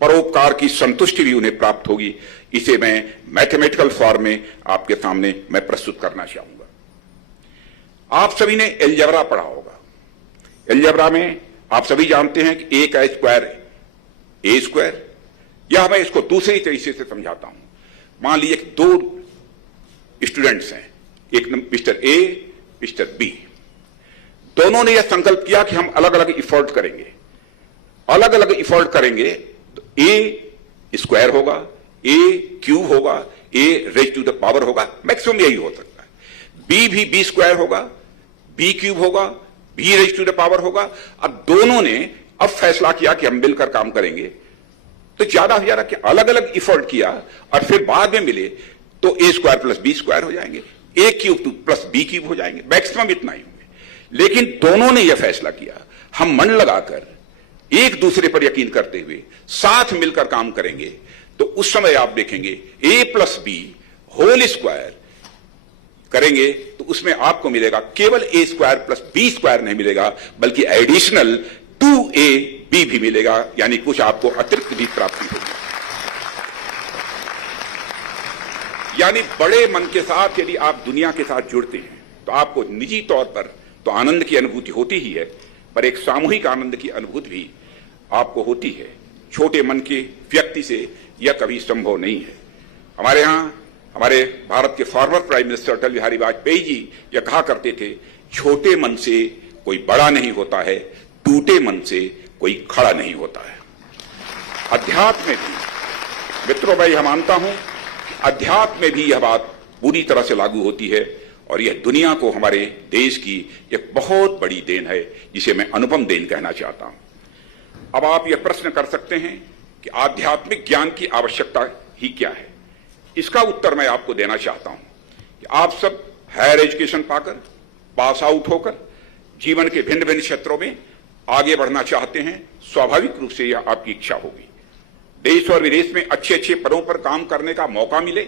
परोपकार की संतुष्टि भी उन्हें प्राप्त होगी। इसे मैं मैथमेटिकल फॉर्म में आपके सामने मैं प्रस्तुत करना चाहूंगा। आप सभी ने एलजेब्रा पढ़ा होगा। एलजेब्रा में आप सभी जानते हैं कि ए का स्क्वायर ए स्क्वायर, या मैं इसको दूसरी तरीके से समझाता हूं। मान लीजिए दो स्टूडेंट्स हैं, एक मिस्टर ए, मिस्टर बी। दोनों ने यह संकल्प किया कि हम अलग अलग इफोर्ट करेंगे, अलग अलग इफोर्ट करेंगे तो ए स्क्वायर होगा, ए क्यूब होगा, A raise to the power होगा, मैक्सिमम यही हो सकता है। बी भी बी स्क्वायर होगा, बी क्यूब होगा, B raise to the power होगा। अब दोनों ने अब फैसला किया कि हम मिलकर काम करेंगे, तो ज्यादा से ज्यादा अलग अलग इफोर्ट किया और फिर बाद में मिले तो ए स्क्वायर प्लस बी स्क्वायर हो जाएंगे, ए क्यूब प्लस बी क्यूब हो जाएंगे, मैक्सिमम इतना ही होंगे। लेकिन दोनों ने यह फैसला किया हम मन लगाकर एक दूसरे पर यकीन करते हुए साथ मिलकर काम करेंगे तो उस समय आप देखेंगे ए प्लस बी होल स्क्वायर करेंगे तो उसमें आपको मिलेगा केवल ए स्क्वायर प्लस बी स्क्वायर नहीं मिलेगा, बल्कि एडिशनल 2ab भी मिलेगा, यानी कुछ आपको अतिरिक्त भी प्राप्ति होगी। यानी बड़े मन के साथ यदि आप दुनिया के साथ जुड़ते हैं तो आपको निजी तौर पर तो आनंद की अनुभूति होती ही है, पर एक सामूहिक आनंद की अनुभूति भी आपको होती है। छोटे मन के व्यक्ति से यह कभी संभव नहीं है। हमारे यहां हमारे भारत के फॉर्मर प्राइम मिनिस्टर अटल बिहारी वाजपेयी जी यह कहा करते थे, छोटे मन से कोई बड़ा नहीं होता है, टूटे मन से कोई खड़ा नहीं होता है। अध्यात्म में भी मित्रों मैं यह मानता हूं, अध्यात्म में भी यह बात पूरी तरह से लागू होती है और यह दुनिया को हमारे देश की एक बहुत बड़ी देन है, जिसे मैं अनुपम देन कहना चाहता हूं। अब आप यह प्रश्न कर सकते हैं कि आध्यात्मिक ज्ञान की आवश्यकता ही क्या है। इसका उत्तर मैं आपको देना चाहता हूं कि आप सब हायर एजुकेशन पाकर, पास आउट होकर जीवन के भिन्न भिन्न क्षेत्रों में आगे बढ़ना चाहते हैं। स्वाभाविक रूप से यह आपकी इच्छा होगी। देश और विदेश में अच्छे अच्छे पदों पर काम करने का मौका मिले,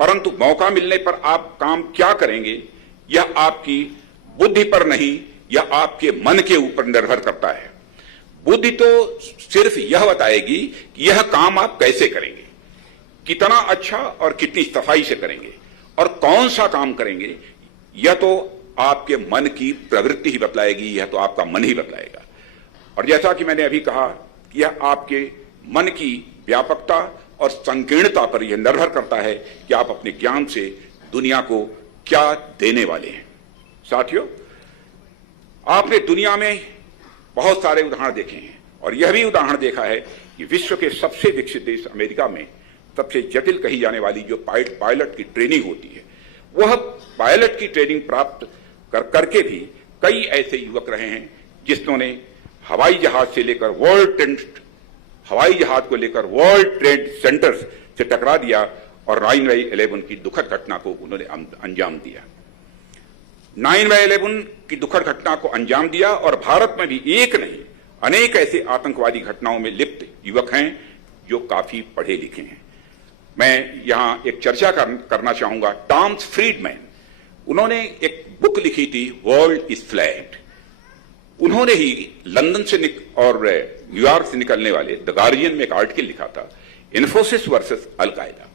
परंतु मौका मिलने पर आप काम क्या करेंगे यह आपकी बुद्धि पर नहीं, यह आपके मन के ऊपर निर्भर करता है। बुद्धि तो सिर्फ यह बताएगी कि यह काम आप कैसे करेंगे, कितना अच्छा और कितनी सफाई से करेंगे और कौन सा काम करेंगे, यह तो आपके मन की प्रवृत्ति ही बतलाएगी, यह तो आपका मन ही बतलाएगा। और जैसा कि मैंने अभी कहा, यह आपके मन की व्यापकता और संकीर्णता पर यह निर्भर करता है कि आप अपने ज्ञान से दुनिया को क्या देने वाले हैं। साथियों, आपने दुनिया में बहुत सारे उदाहरण देखे हैं और यह भी उदाहरण देखा है कि विश्व के सबसे विकसित देश अमेरिका में सबसे जटिल कही जाने वाली जो पायलट की ट्रेनिंग होती है, वह पायलट की ट्रेनिंग प्राप्त करके भी कई ऐसे युवक रहे हैं जिन्होंने हवाई जहाज को लेकर वर्ल्ड ट्रेड सेंटर से टकरा दिया और 9/11 की दुखद घटना को उन्होंने अंजाम दिया। 9/11 की दुखद घटना को अंजाम दिया और भारत में भी एक नहीं अनेक ऐसे आतंकवादी घटनाओं में लिप्त युवक हैं जो काफी पढ़े लिखे हैं। मैं यहां एक चर्चा करना चाहूंगा। टॉमस फ्रीडमैन, उन्होंने एक बुक लिखी थी वर्ल्ड इज फ्लैट। उन्होंने ही लंदन से और न्यूयॉर्क से निकलने वाले द गार्जियन में एक आर्टिकल लिखा था, इन्फोसिस वर्सेस अलकायदा।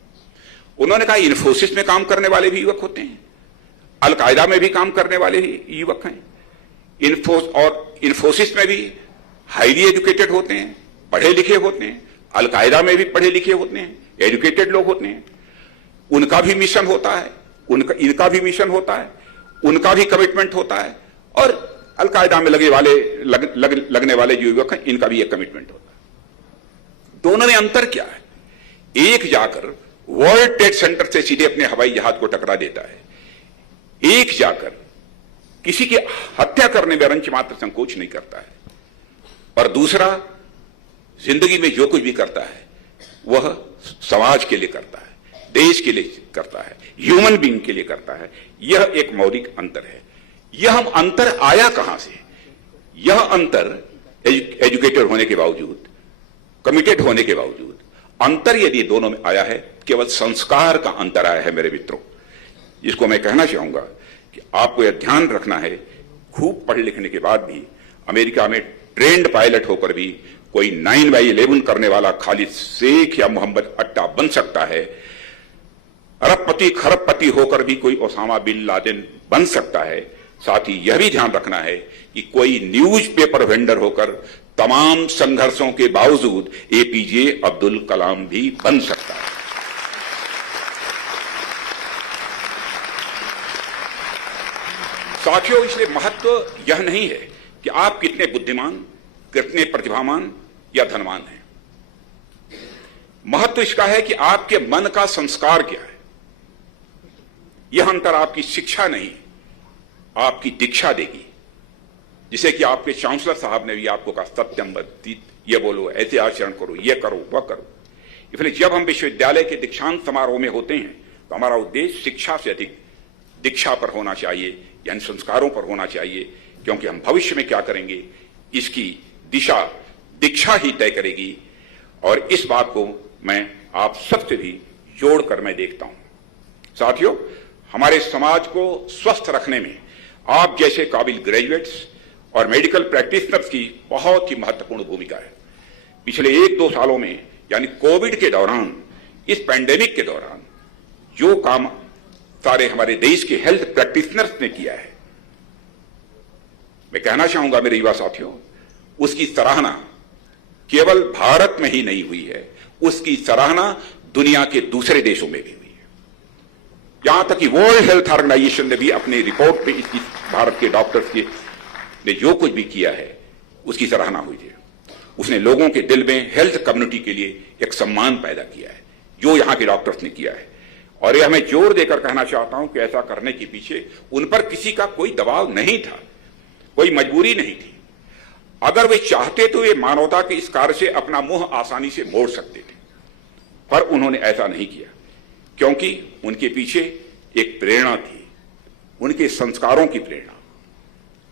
उन्होंने कहा इन्फोसिस में काम करने वाले भी युवक होते हैं, अलकायदा में भी काम करने वाले ही युवक हैं। इन्फोसिस में भी हाईली एजुकेटेड होते हैं, पढ़े लिखे होते हैं, अलकायदा में भी पढ़े लिखे होते हैं, एजुकेटेड लोग होते हैं। उनका भी मिशन होता है, इनका भी मिशन होता है, उनका भी कमिटमेंट होता है, और अलकायदा में लगने वाले जो युवक हैं इनका भी एक कमिटमेंट होता है। दोनों में अंतर क्या है? एक जाकर वर्ल्ड ट्रेड सेंटर से सीधे अपने हवाई जहाज को टकरा देता है, एक जाकर किसी की हत्या करने में रंच मात्र संकोच नहीं करता है, और दूसरा जिंदगी में जो कुछ भी करता है वह समाज के लिए करता है, देश के लिए करता है, ह्यूमन बीइंग के लिए करता है। यह एक मौलिक अंतर है। यह हम अंतर आया कहां से? यह अंतर एजुकेटेड होने के बावजूद, कमिटेड होने के बावजूद, अंतर यदि दोनों में आया है, केवल संस्कार का अंतर आया है मेरे मित्रों। जिसको मैं कहना चाहूंगा कि आपको यह ध्यान रखना है, खूब पढ़ लिखने के बाद भी अमेरिका में ट्रेंड पायलट होकर भी कोई 9/11 करने वाला खालिद शेख या मोहम्मद अट्टा बन सकता है, अरबपति खरबपति होकर भी कोई ओसामा बिन लादेन बन सकता है। साथ ही यह भी ध्यान रखना है कि कोई न्यूज पेपर वेंडर होकर तमाम संघर्षों के बावजूद एपीजे अब्दुल कलाम भी बन सकता है। साथियों, इसलिए महत्व यह नहीं है कि आप कितने बुद्धिमान, कितने प्रतिभावान या धनवान हैं। महत्व इसका है कि आपके मन का संस्कार क्या है। यह अंतर आपकी शिक्षा नहीं, आपकी दीक्षा देगी। जिसे कि आपके चांसलर साहब ने भी आपको कहा, सत्यम वद, ये बोलो, ऐसे आचरण करो, ये करो, वह करो। इसलिए जब हम विश्वविद्यालय के दीक्षांत समारोह में होते हैं तो हमारा उद्देश्य शिक्षा से अधिक दीक्षा पर होना चाहिए, यानी संस्कारों पर होना चाहिए, क्योंकि हम भविष्य में क्या करेंगे इसकी दिशा दीक्षा ही तय करेगी। और इस बात को मैं आप सबसे भी जोड़कर मैं देखता हूं। साथियों, हमारे समाज को स्वस्थ रखने में आप जैसे काबिल ग्रेजुएट्स और मेडिकल प्रैक्टिशनर्स की बहुत ही महत्वपूर्ण भूमिका है। पिछले 1-2 सालों में, यानी कोविड के दौरान, इस पैंडेमिक के दौरान जो काम सारे हमारे देश के हेल्थ प्रैक्टिशनर्स ने किया है, मैं कहना चाहूंगा मेरे युवा साथियों, उसकी सराहना केवल भारत में ही नहीं हुई है, उसकी सराहना दुनिया के दूसरे देशों में भी हुई है। यहां तक कि वर्ल्ड हेल्थ ऑर्गेनाइजेशन ने भी अपनी रिपोर्ट में इसकी भारत के डॉक्टर्स के ने जो कुछ भी किया है उसकी सराहना हुई है। उसने लोगों के दिल में हेल्थ कम्युनिटी के लिए एक सम्मान पैदा किया है, जो यहां के डॉक्टर्स ने किया है। और यह मैं जोर देकर कहना चाहता हूं कि ऐसा करने के पीछे उन पर किसी का कोई दबाव नहीं था, कोई मजबूरी नहीं थी। अगर वे चाहते तो वे मानवता के इस कार्य से अपना मुंह आसानी से मोड़ सकते थे, पर उन्होंने ऐसा नहीं किया, क्योंकि उनके पीछे एक प्रेरणा थी, उनके संस्कारों की प्रेरणा,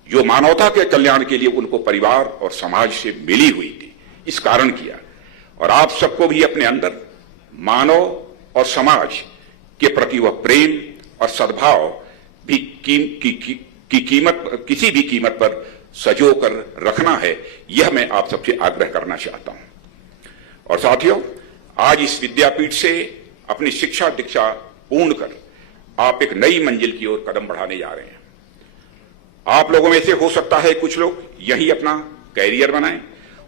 जो मानवता के कल्याण के लिए उनको परिवार और समाज से मिली हुई थी। इस कारण किया। और आप सबको भी अपने अंदर मानव और समाज के प्रति वह प्रेम और सद्भाव भी किसी भी कीमत पर सजो कर रखना है, यह मैं आप सबसे आग्रह करना चाहता हूं। और साथियों, आज इस विद्यापीठ से अपनी शिक्षा दीक्षा पूर्ण कर आप एक नई मंजिल की ओर कदम बढ़ाने जा रहे हैं। आप लोगों में से हो सकता है कुछ लोग यही अपना कैरियर बनाएं,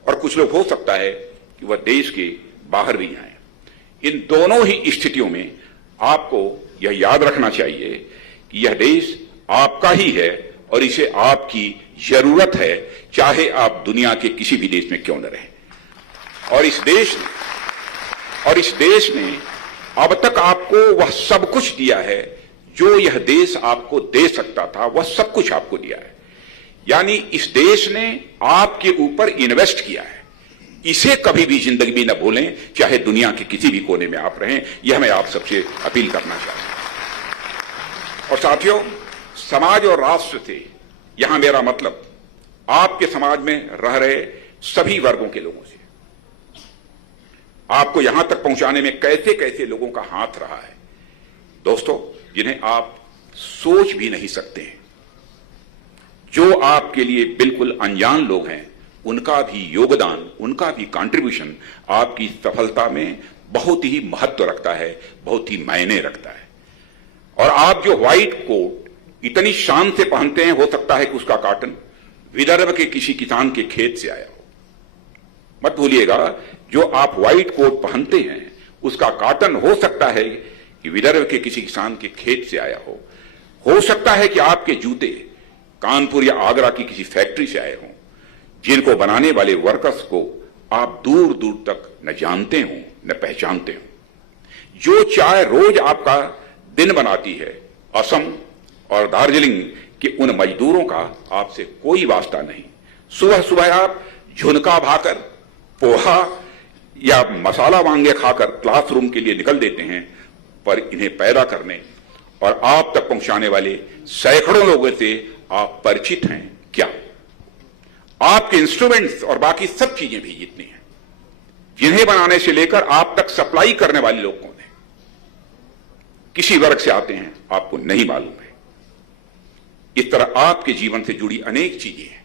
और कुछ लोग हो सकता है कि वह देश के बाहर भी आए। इन दोनों ही स्थितियों में आपको यह याद रखना चाहिए कि यह देश आपका ही है और इसे आपकी जरूरत है, चाहे आप दुनिया के किसी भी देश में क्यों न रहें। और इस देश ने अब तक आपको वह सब कुछ दिया है जो यह देश आपको दे सकता था, वह सब कुछ आपको दिया है। यानी इस देश ने आपके ऊपर इन्वेस्ट किया है, इसे कभी भी जिंदगी में न भूलें, चाहे दुनिया के किसी भी कोने में आप रहें। यह मैं आप सबसे अपील करना चाहता हूं। और साथियों, समाज और राष्ट्र से यहां मेरा मतलब आपके समाज में रह रहे सभी वर्गों के लोगों से। आपको यहां तक पहुंचाने में कैसे कैसे लोगों का हाथ रहा है दोस्तों, जिन्हें आप सोच भी नहीं सकते हैं। जो आपके लिए बिल्कुल अनजान लोग हैं, उनका भी योगदान, उनका भी कंट्रीब्यूशन आपकी सफलता में बहुत ही महत्व रखता है, बहुत ही मायने रखता है। और आप जो व्हाइट कोट इतनी शान से पहनते हैं, हो सकता है कि उसका कॉटन विदर्भ के किसी किसान के खेत से आया हो। मत भूलिएगा, जो आप व्हाइट कोट पहनते हैं उसका कॉटन हो सकता है कि विदर्भ के किसी किसान के खेत से आया हो सकता है कि आपके जूते कानपुर या आगरा की किसी फैक्ट्री से आए हों, जिनको बनाने वाले वर्कर्स को आप दूर दूर तक न जानते हो न पहचानते हो। जो चाय रोज आपका दिन बनाती है, असम और दार्जिलिंग के उन मजदूरों का आपसे कोई वास्ता नहीं। सुबह सुबह आप झुनका भाकर, पोहा या मसाला वांगे खाकर क्लासरूम के लिए निकल देते हैं, पर इन्हें पैदा करने और आप तक पहुंचाने वाले सैकड़ों लोगों से आप परिचित हैं क्या? आपके इंस्ट्रूमेंट्स और बाकी सब चीजें भी जितनी हैं, जिन्हें बनाने से लेकर आप तक सप्लाई करने वाले लोग कौन हैं, किसी वर्ग से आते हैं, आपको नहीं मालूम है। इस तरह आपके जीवन से जुड़ी अनेक चीजें हैं,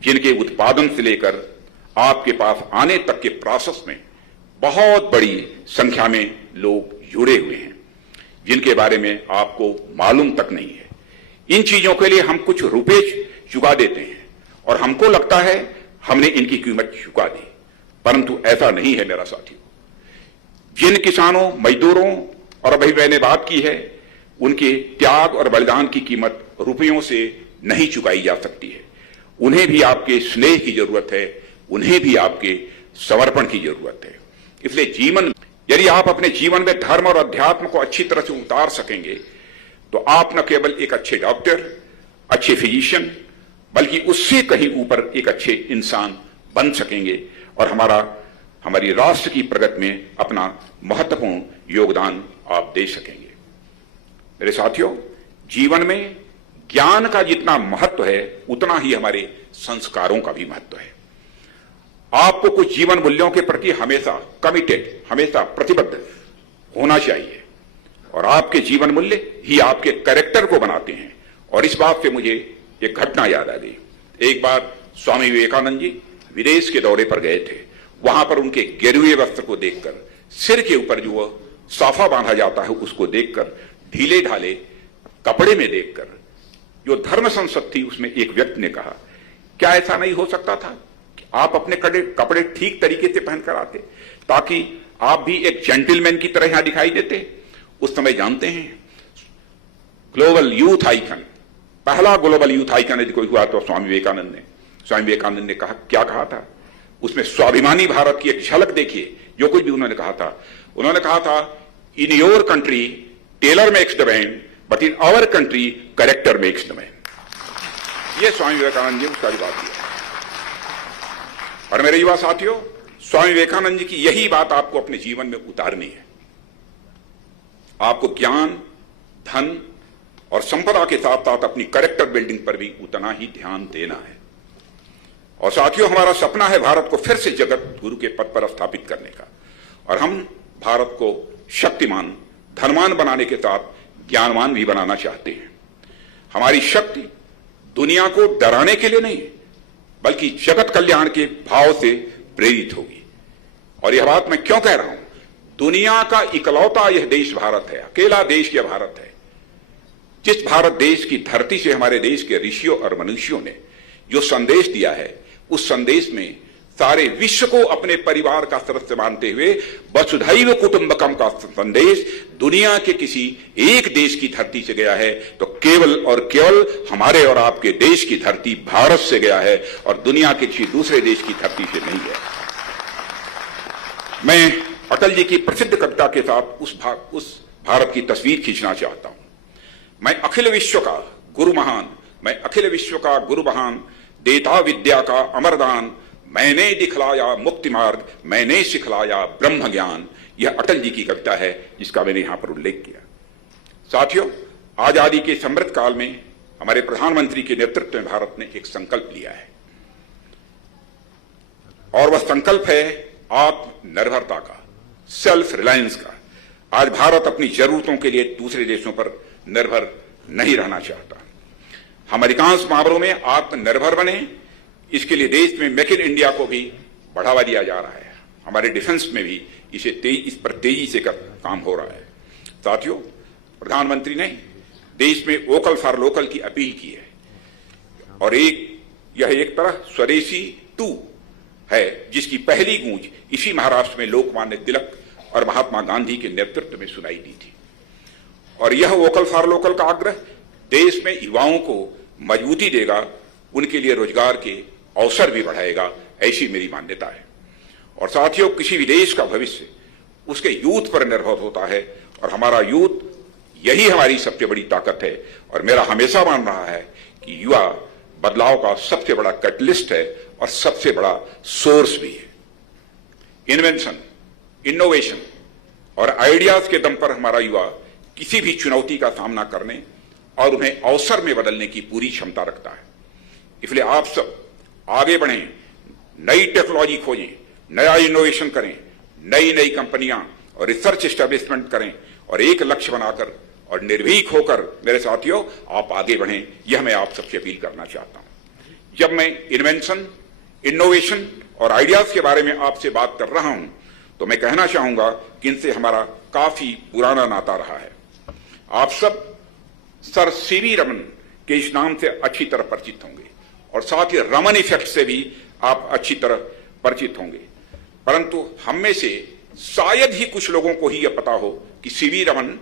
जिनके उत्पादन से लेकर आपके पास आने तक के प्रोसेस में बहुत बड़ी संख्या में लोग जुड़े हुए हैं, जिनके बारे में आपको मालूम तक नहीं है। इन चीजों के लिए हम कुछ रुपए चुका देते हैं और हमको लगता है हमने इनकी कीमत चुका दी, परंतु ऐसा नहीं है मेरा साथियों। जिन किसानों, मजदूरों और अभी मैंने बात की है, उनके त्याग और बलिदान की कीमत रुपयों से नहीं चुकाई जा सकती है। उन्हें भी आपके स्नेह की जरूरत है, उन्हें भी आपके समर्पण की जरूरत है। इसलिए जीवन, यदि आप अपने जीवन में धर्म और अध्यात्म को अच्छी तरह से उतार सकेंगे, तो आप न केवल एक अच्छे डॉक्टर, अच्छे फिजिशियन, बल्कि उससे कहीं ऊपर एक अच्छे इंसान बन सकेंगे और हमारी राष्ट्र की प्रगति में अपना महत्वपूर्ण योगदान आप दे सकेंगे। मेरे साथियों, जीवन में ज्ञान का जितना महत्व है, उतना ही हमारे संस्कारों का भी महत्व है। आपको कुछ जीवन मूल्यों के प्रति हमेशा कमिटेड, हमेशा प्रतिबद्ध होना चाहिए, और आपके जीवन मूल्य ही आपके कैरेक्टर को बनाते हैं। और इस बात से मुझे एक घटना याद आ गई। एक बार स्वामी विवेकानंद जी विदेश के दौरे पर गए थे। वहां पर उनके गेरुए वस्त्र को देखकर, सिर के ऊपर जो वह साफा बांधा जाता है उसको देखकर, ढीले ढाले कपड़े में देखकर, जो धर्म संसद थी उसमें एक व्यक्ति ने कहा, क्या ऐसा नहीं हो सकता था कि आप अपने कपड़े ठीक तरीके से पहनकर आते, ताकि आप भी एक जेंटलमैन की तरह यहां दिखाई देते। उस समय जानते हैं, ग्लोबल यूथ आइकन, पहला ग्लोबल यूथ आइकन यदि कोई हुआ तो स्वामी विवेकानंद ने कहा, क्या कहा था उसमें? स्वाभिमानी भारत की एक झलक देखिए, जो कुछ भी उन्होंने कहा था। उन्होंने कहा था, in your country tailor makes the man, but in our country character makes the man. ये स्वामी विवेकानंद जी ने उसका जवाब दिया। और मेरे युवा साथियों, स्वामी विवेकानंद जी की यही बात आपको अपने जीवन में उतारनी है। आपको ज्ञान, धन और संपदा के साथ साथ अपनी कैरेक्टर बिल्डिंग पर भी उतना ही ध्यान देना है। और साथियों, हमारा सपना है भारत को फिर से जगत गुरु के पद पर स्थापित करने का, और हम भारत को शक्तिमान, धनवान बनाने के साथ ज्ञानवान भी बनाना चाहते हैं। हमारी शक्ति दुनिया को डराने के लिए नहीं, बल्कि जगत कल्याण के भाव से प्रेरित होगी। और यह बात मैं क्यों कह रहा हूं? दुनिया का इकलौता यह देश भारत है, अकेला देश यह भारत है, जिस भारत देश की धरती से हमारे देश के ऋषियों और मनुष्यों ने जो संदेश दिया है, उस संदेश में सारे विश्व को अपने परिवार का सदस्य मानते हुए वसुधैव कुटुंबकम का संदेश दुनिया के किसी एक देश की धरती से गया है, तो केवल और केवल हमारे और आपके देश की धरती भारत से गया है, और दुनिया के किसी दूसरे देश की धरती से नहीं गया। मैं अटल जी की प्रसिद्ध कविता के साथ उस भारत की तस्वीर खींचना चाहता हूं। मैं अखिल विश्व का गुरु महान, मैं अखिल विश्व का गुरु महान, देता विद्या का अमरदान, मैंने दिखलाया मुक्ति मार्ग, मैंने सिखलाया ब्रह्म ज्ञान, यह अटल जी की कविता है जिसका मैंने यहां पर उल्लेख किया। साथियों, आजादी के समृद्ध काल में हमारे प्रधानमंत्री के नेतृत्व में भारत ने एक संकल्प लिया है और वह संकल्प है आत्मनिर्भरता का, सेल्फ रिलायंस का। आज भारत अपनी जरूरतों के लिए दूसरे देशों पर निर्भर नहीं रहना चाहता। हम अधिकांश मामलों में आत्मनिर्भर बने, इसके लिए देश में मेक इन इंडिया को भी बढ़ावा दिया जा रहा है। हमारे डिफेंस में भी इस पर तेजी से काम हो रहा है। साथियों, प्रधानमंत्री ने देश में वोकल फॉर लोकल की अपील की है और यह एक तरह स्वदेशी 2 है जिसकी पहली गूंज इसी महाराष्ट्र में लोकमान्य तिलक और महात्मा गांधी के नेतृत्व में सुनाई दी थी। और यह वोकल फॉर लोकल का आग्रह देश में युवाओं को मजबूती देगा, उनके लिए रोजगार के अवसर भी बढ़ाएगा, ऐसी मेरी मान्यता है। और साथियों, किसी भी देश का भविष्य उसके यूथ पर निर्भर होता है और हमारा यूथ यही हमारी सबसे बड़ी ताकत है। और मेरा हमेशा मान रहा है कि युवा बदलाव का सबसे बड़ा कैटलिस्ट है और सबसे बड़ा सोर्स भी है। इन्वेंशन, इनोवेशन और आइडियाज के दम पर हमारा युवा किसी भी चुनौती का सामना करने और उन्हें अवसर में बदलने की पूरी क्षमता रखता है। इसलिए आप सब आगे बढ़ें, नई टेक्नोलॉजी खोजें, नया इनोवेशन करें, नई नई कंपनियां और रिसर्च एस्टेब्लिशमेंट करें और एक लक्ष्य बनाकर और निर्भीक होकर मेरे साथियों आप आगे बढ़ें, यह मैं आप सबसे अपील करना चाहता हूं। जब मैं इन्वेंशन, इनोवेशन और आइडियाज के बारे में आपसे बात कर रहा हूं तो मैं कहना चाहूंगा कि इनसे हमारा काफी पुराना नाता रहा है। आप सब सर सीवी रमन के इस नाम से अच्छी तरह परिचित होंगे और साथ ही रमन इफेक्ट से भी आप अच्छी तरह परिचित होंगे, परंतु हम में से शायद ही कुछ लोगों को ही यह पता हो कि सीवी रमन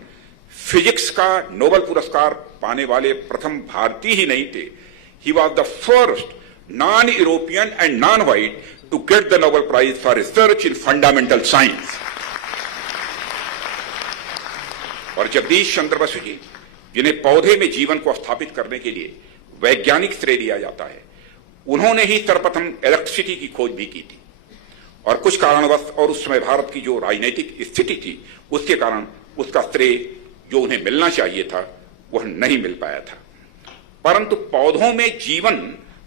फिजिक्स का नोबेल पुरस्कार पाने वाले प्रथम भारतीय ही नहीं थे। He was the first non European and non white to get the Nobel prize for research in fundamental science. और जगदीश चंद्र बसु जी, जिन्हें पौधे में जीवन को स्थापित करने के लिए वैज्ञानिक श्रेय दिया जाता है, उन्होंने ही सर्वप्रथम इलेक्ट्रिसिटी की खोज भी की थी और कुछ कारणवश और उस समय भारत की जो राजनीतिक स्थिति थी उसके कारण उसका श्रेय जो उन्हें मिलना चाहिए था वह नहीं मिल पाया था। परंतु पौधों में जीवन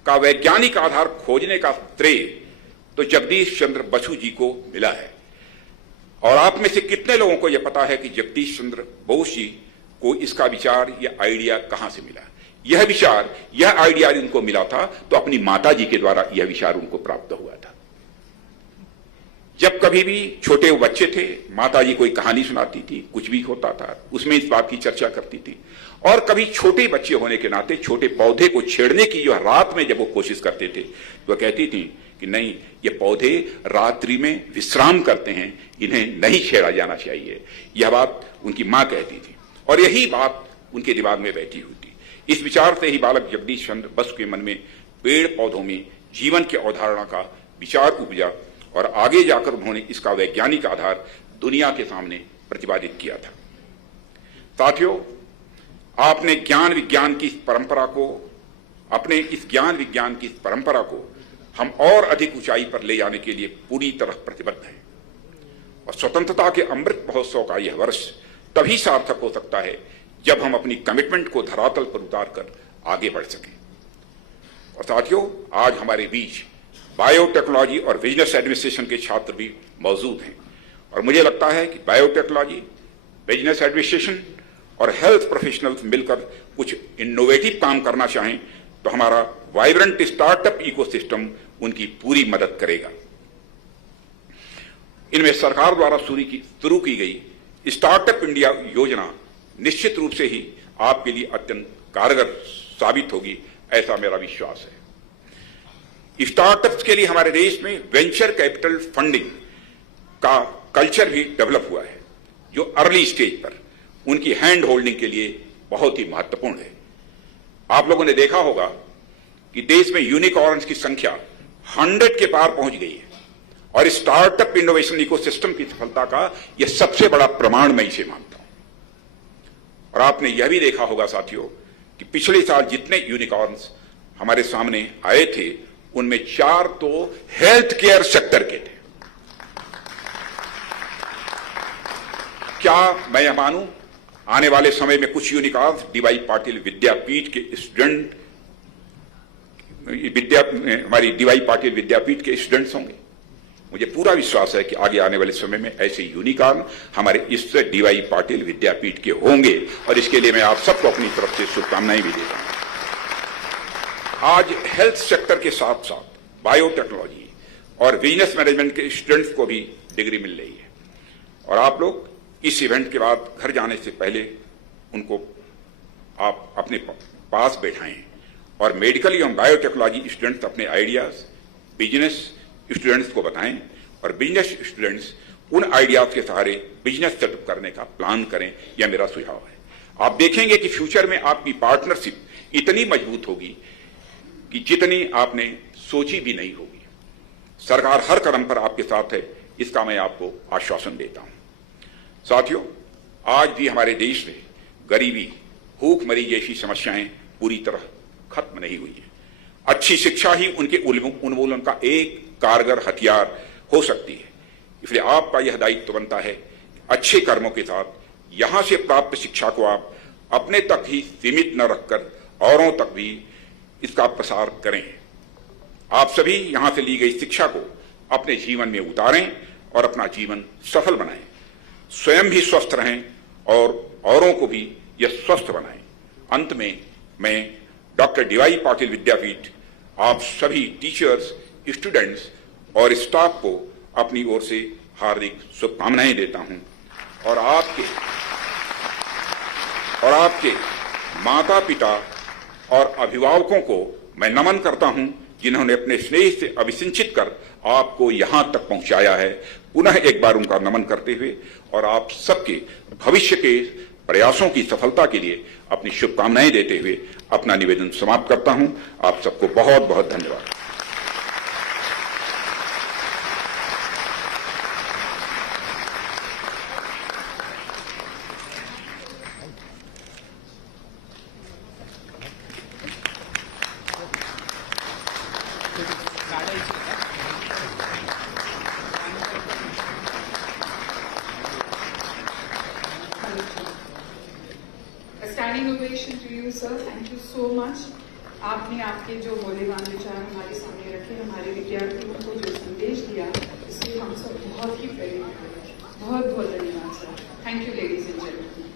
का वैज्ञानिक आधार खोजने का श्रेय तो जगदीश चंद्र बसु जी को मिला है। और आप में से कितने लोगों को यह पता है कि जगदीश चंद्र बोस जी को इसका विचार या आइडिया कहां से मिला? यह आइडिया उनको मिला था तो अपनी माता जी के द्वारा यह विचार उनको प्राप्त हुआ था। जब कभी भी छोटे बच्चे थे, माता जी कोई कहानी सुनाती थी, कुछ भी होता था उसमें इस बात की चर्चा करती थी। और कभी छोटे बच्चे होने के नाते छोटे पौधे को छेड़ने की जो रात में जब वो कोशिश करते थे तो कहती थी कि नहीं, ये पौधे रात्रि में विश्राम करते हैं, इन्हें नहीं छेड़ा जाना चाहिए। यह बात उनकी मां कहती थी और यही बात उनके दिमाग में बैठी हुई थी। इस विचार से ही बालक जगदीश चंद्र बसु के मन में पेड़ पौधों में जीवन की अवधारणा का विचार उपजा और आगे जाकर उन्होंने इसका वैज्ञानिक आधार दुनिया के सामने प्रतिपादित किया था। साथियों, आपने ज्ञान विज्ञान की इस परंपरा को हम और अधिक ऊंचाई पर ले जाने के लिए पूरी तरह प्रतिबद्ध हैं और स्वतंत्रता के अमृत महोत्सव का यह वर्ष तभी सार्थक हो सकता है जब हम अपनी कमिटमेंट को धरातल पर उतारकर आगे बढ़ सकें। और साथियों, आज हमारे बीच बायोटेक्नोलॉजी और बिजनेस एडमिनिस्ट्रेशन के छात्र भी मौजूद हैं और मुझे लगता है कि बायोटेक्नोलॉजी, बिजनेस एडमिनिस्ट्रेशन और हेल्थ प्रोफेशनल्स मिलकर कुछ इनोवेटिव काम करना चाहें तो हमारा वाइब्रेंट स्टार्टअप इकोसिस्टम उनकी पूरी मदद करेगा। इनमें सरकार द्वारा शुरू की गई स्टार्टअप इंडिया योजना निश्चित रूप से ही आपके लिए अत्यंत कारगर साबित होगी, ऐसा मेरा विश्वास है। स्टार्टअप्स के लिए हमारे देश में वेंचर कैपिटल फंडिंग का कल्चर भी डेवलप हुआ है जो अर्ली स्टेज पर उनकी हैंड होल्डिंग के लिए बहुत ही महत्वपूर्ण है। आप लोगों ने देखा होगा कि देश में यूनिकॉर्न्स की संख्या 100 के पार पहुंच गई है और स्टार्टअप इनोवेशन इकोसिस्टम की सफलता का यह सबसे बड़ा प्रमाण मैं इसे मानता हूं। और आपने यह भी देखा होगा साथियों कि पिछले साल जितने यूनिकॉर्न्स हमारे सामने आए थे उनमें 4 तो हेल्थ केयर सेक्टर के थे। क्या मैं यह मानूं आने वाले समय में कुछ यूनिकॉर्न्स डीवाई पाटिल विद्यापीठ के स्टूडेंट हमारी डीवाई पाटिल विद्यापीठ के स्टूडेंट्स होंगे? मुझे पूरा विश्वास है कि आगे आने वाले समय में ऐसे यूनिकॉर्न हमारे इस डीवाई पाटिल विद्यापीठ के होंगे और इसके लिए मैं आप सबको अपनी तरफ से शुभकामनाएं भी देता हूं। आज हेल्थ सेक्टर के साथ साथ बायोटेक्नोलॉजी और बिजनेस मैनेजमेंट के स्टूडेंट्स को भी डिग्री मिल रही है और आप लोग इस इवेंट के बाद घर जाने से पहले उनको आप अपने पास बैठाएं और मेडिकल एवं बायोटेक्नोलॉजी स्टूडेंट्स अपने आइडियाज बिजनेस स्टूडेंट्स को बताएं और बिजनेस स्टूडेंट्स उन आइडियाज के सहारे बिजनेस सेटअप करने का प्लान करें, यह मेरा सुझाव है। आप देखेंगे कि फ्यूचर में आपकी पार्टनरशिप इतनी मजबूत होगी कि जितनी आपने सोची भी नहीं होगी। सरकार हर कदम पर आपके साथ है, इसका मैं आपको आश्वासन देता हूं। साथियों, आज भी हमारे देश में गरीबी, भूखमरी जैसी समस्याएं पूरी तरह खत्म नहीं हुई है। अच्छी शिक्षा ही उनके उन्मूलन का एक कारगर हथियार हो सकती है। इसलिए आपका यह दायित्व बनता है कि अच्छे कर्मों के साथ यहां से प्राप्त शिक्षा को आप अपने तक ही सीमित न रखकर औरों तक भी इसका प्रसार करें। आप सभी यहां से ली गई शिक्षा को अपने जीवन में उतारें और अपना जीवन सफल बनाएं, स्वयं भी स्वस्थ रहें और औरों को भी यह स्वस्थ बनाएं। अंत में मैं डॉक्टर डीवाई पाटिल विद्यापीठ आप सभी टीचर्स, स्टूडेंट्स और स्टाफ को अपनी ओर से हार्दिक शुभकामनाएं देता हूं और आपके माता पिता और अभिभावकों को मैं नमन करता हूं जिन्होंने अपने स्नेह से अभिसिंचित कर आपको यहां तक पहुंचाया है। पुनः एक बार उनका नमन करते हुए और आप सबके भविष्य के प्रयासों की सफलता के लिए अपनी शुभकामनाएं देते हुए अपना निवेदन समाप्त करता हूं। आप सबको बहुत बहुत धन्यवाद। Standing ovation to you sir, thank you so much. आपने आपके जो मूल्यवान विचार हमारे सामने रखे, हमारे विद्यार्थियों को जो संदेश दिया, इससे हम सब बहुत ही प्रेरित हुए। बहुत बहुत धन्यवाद sir. Thank you ladies and gentleman.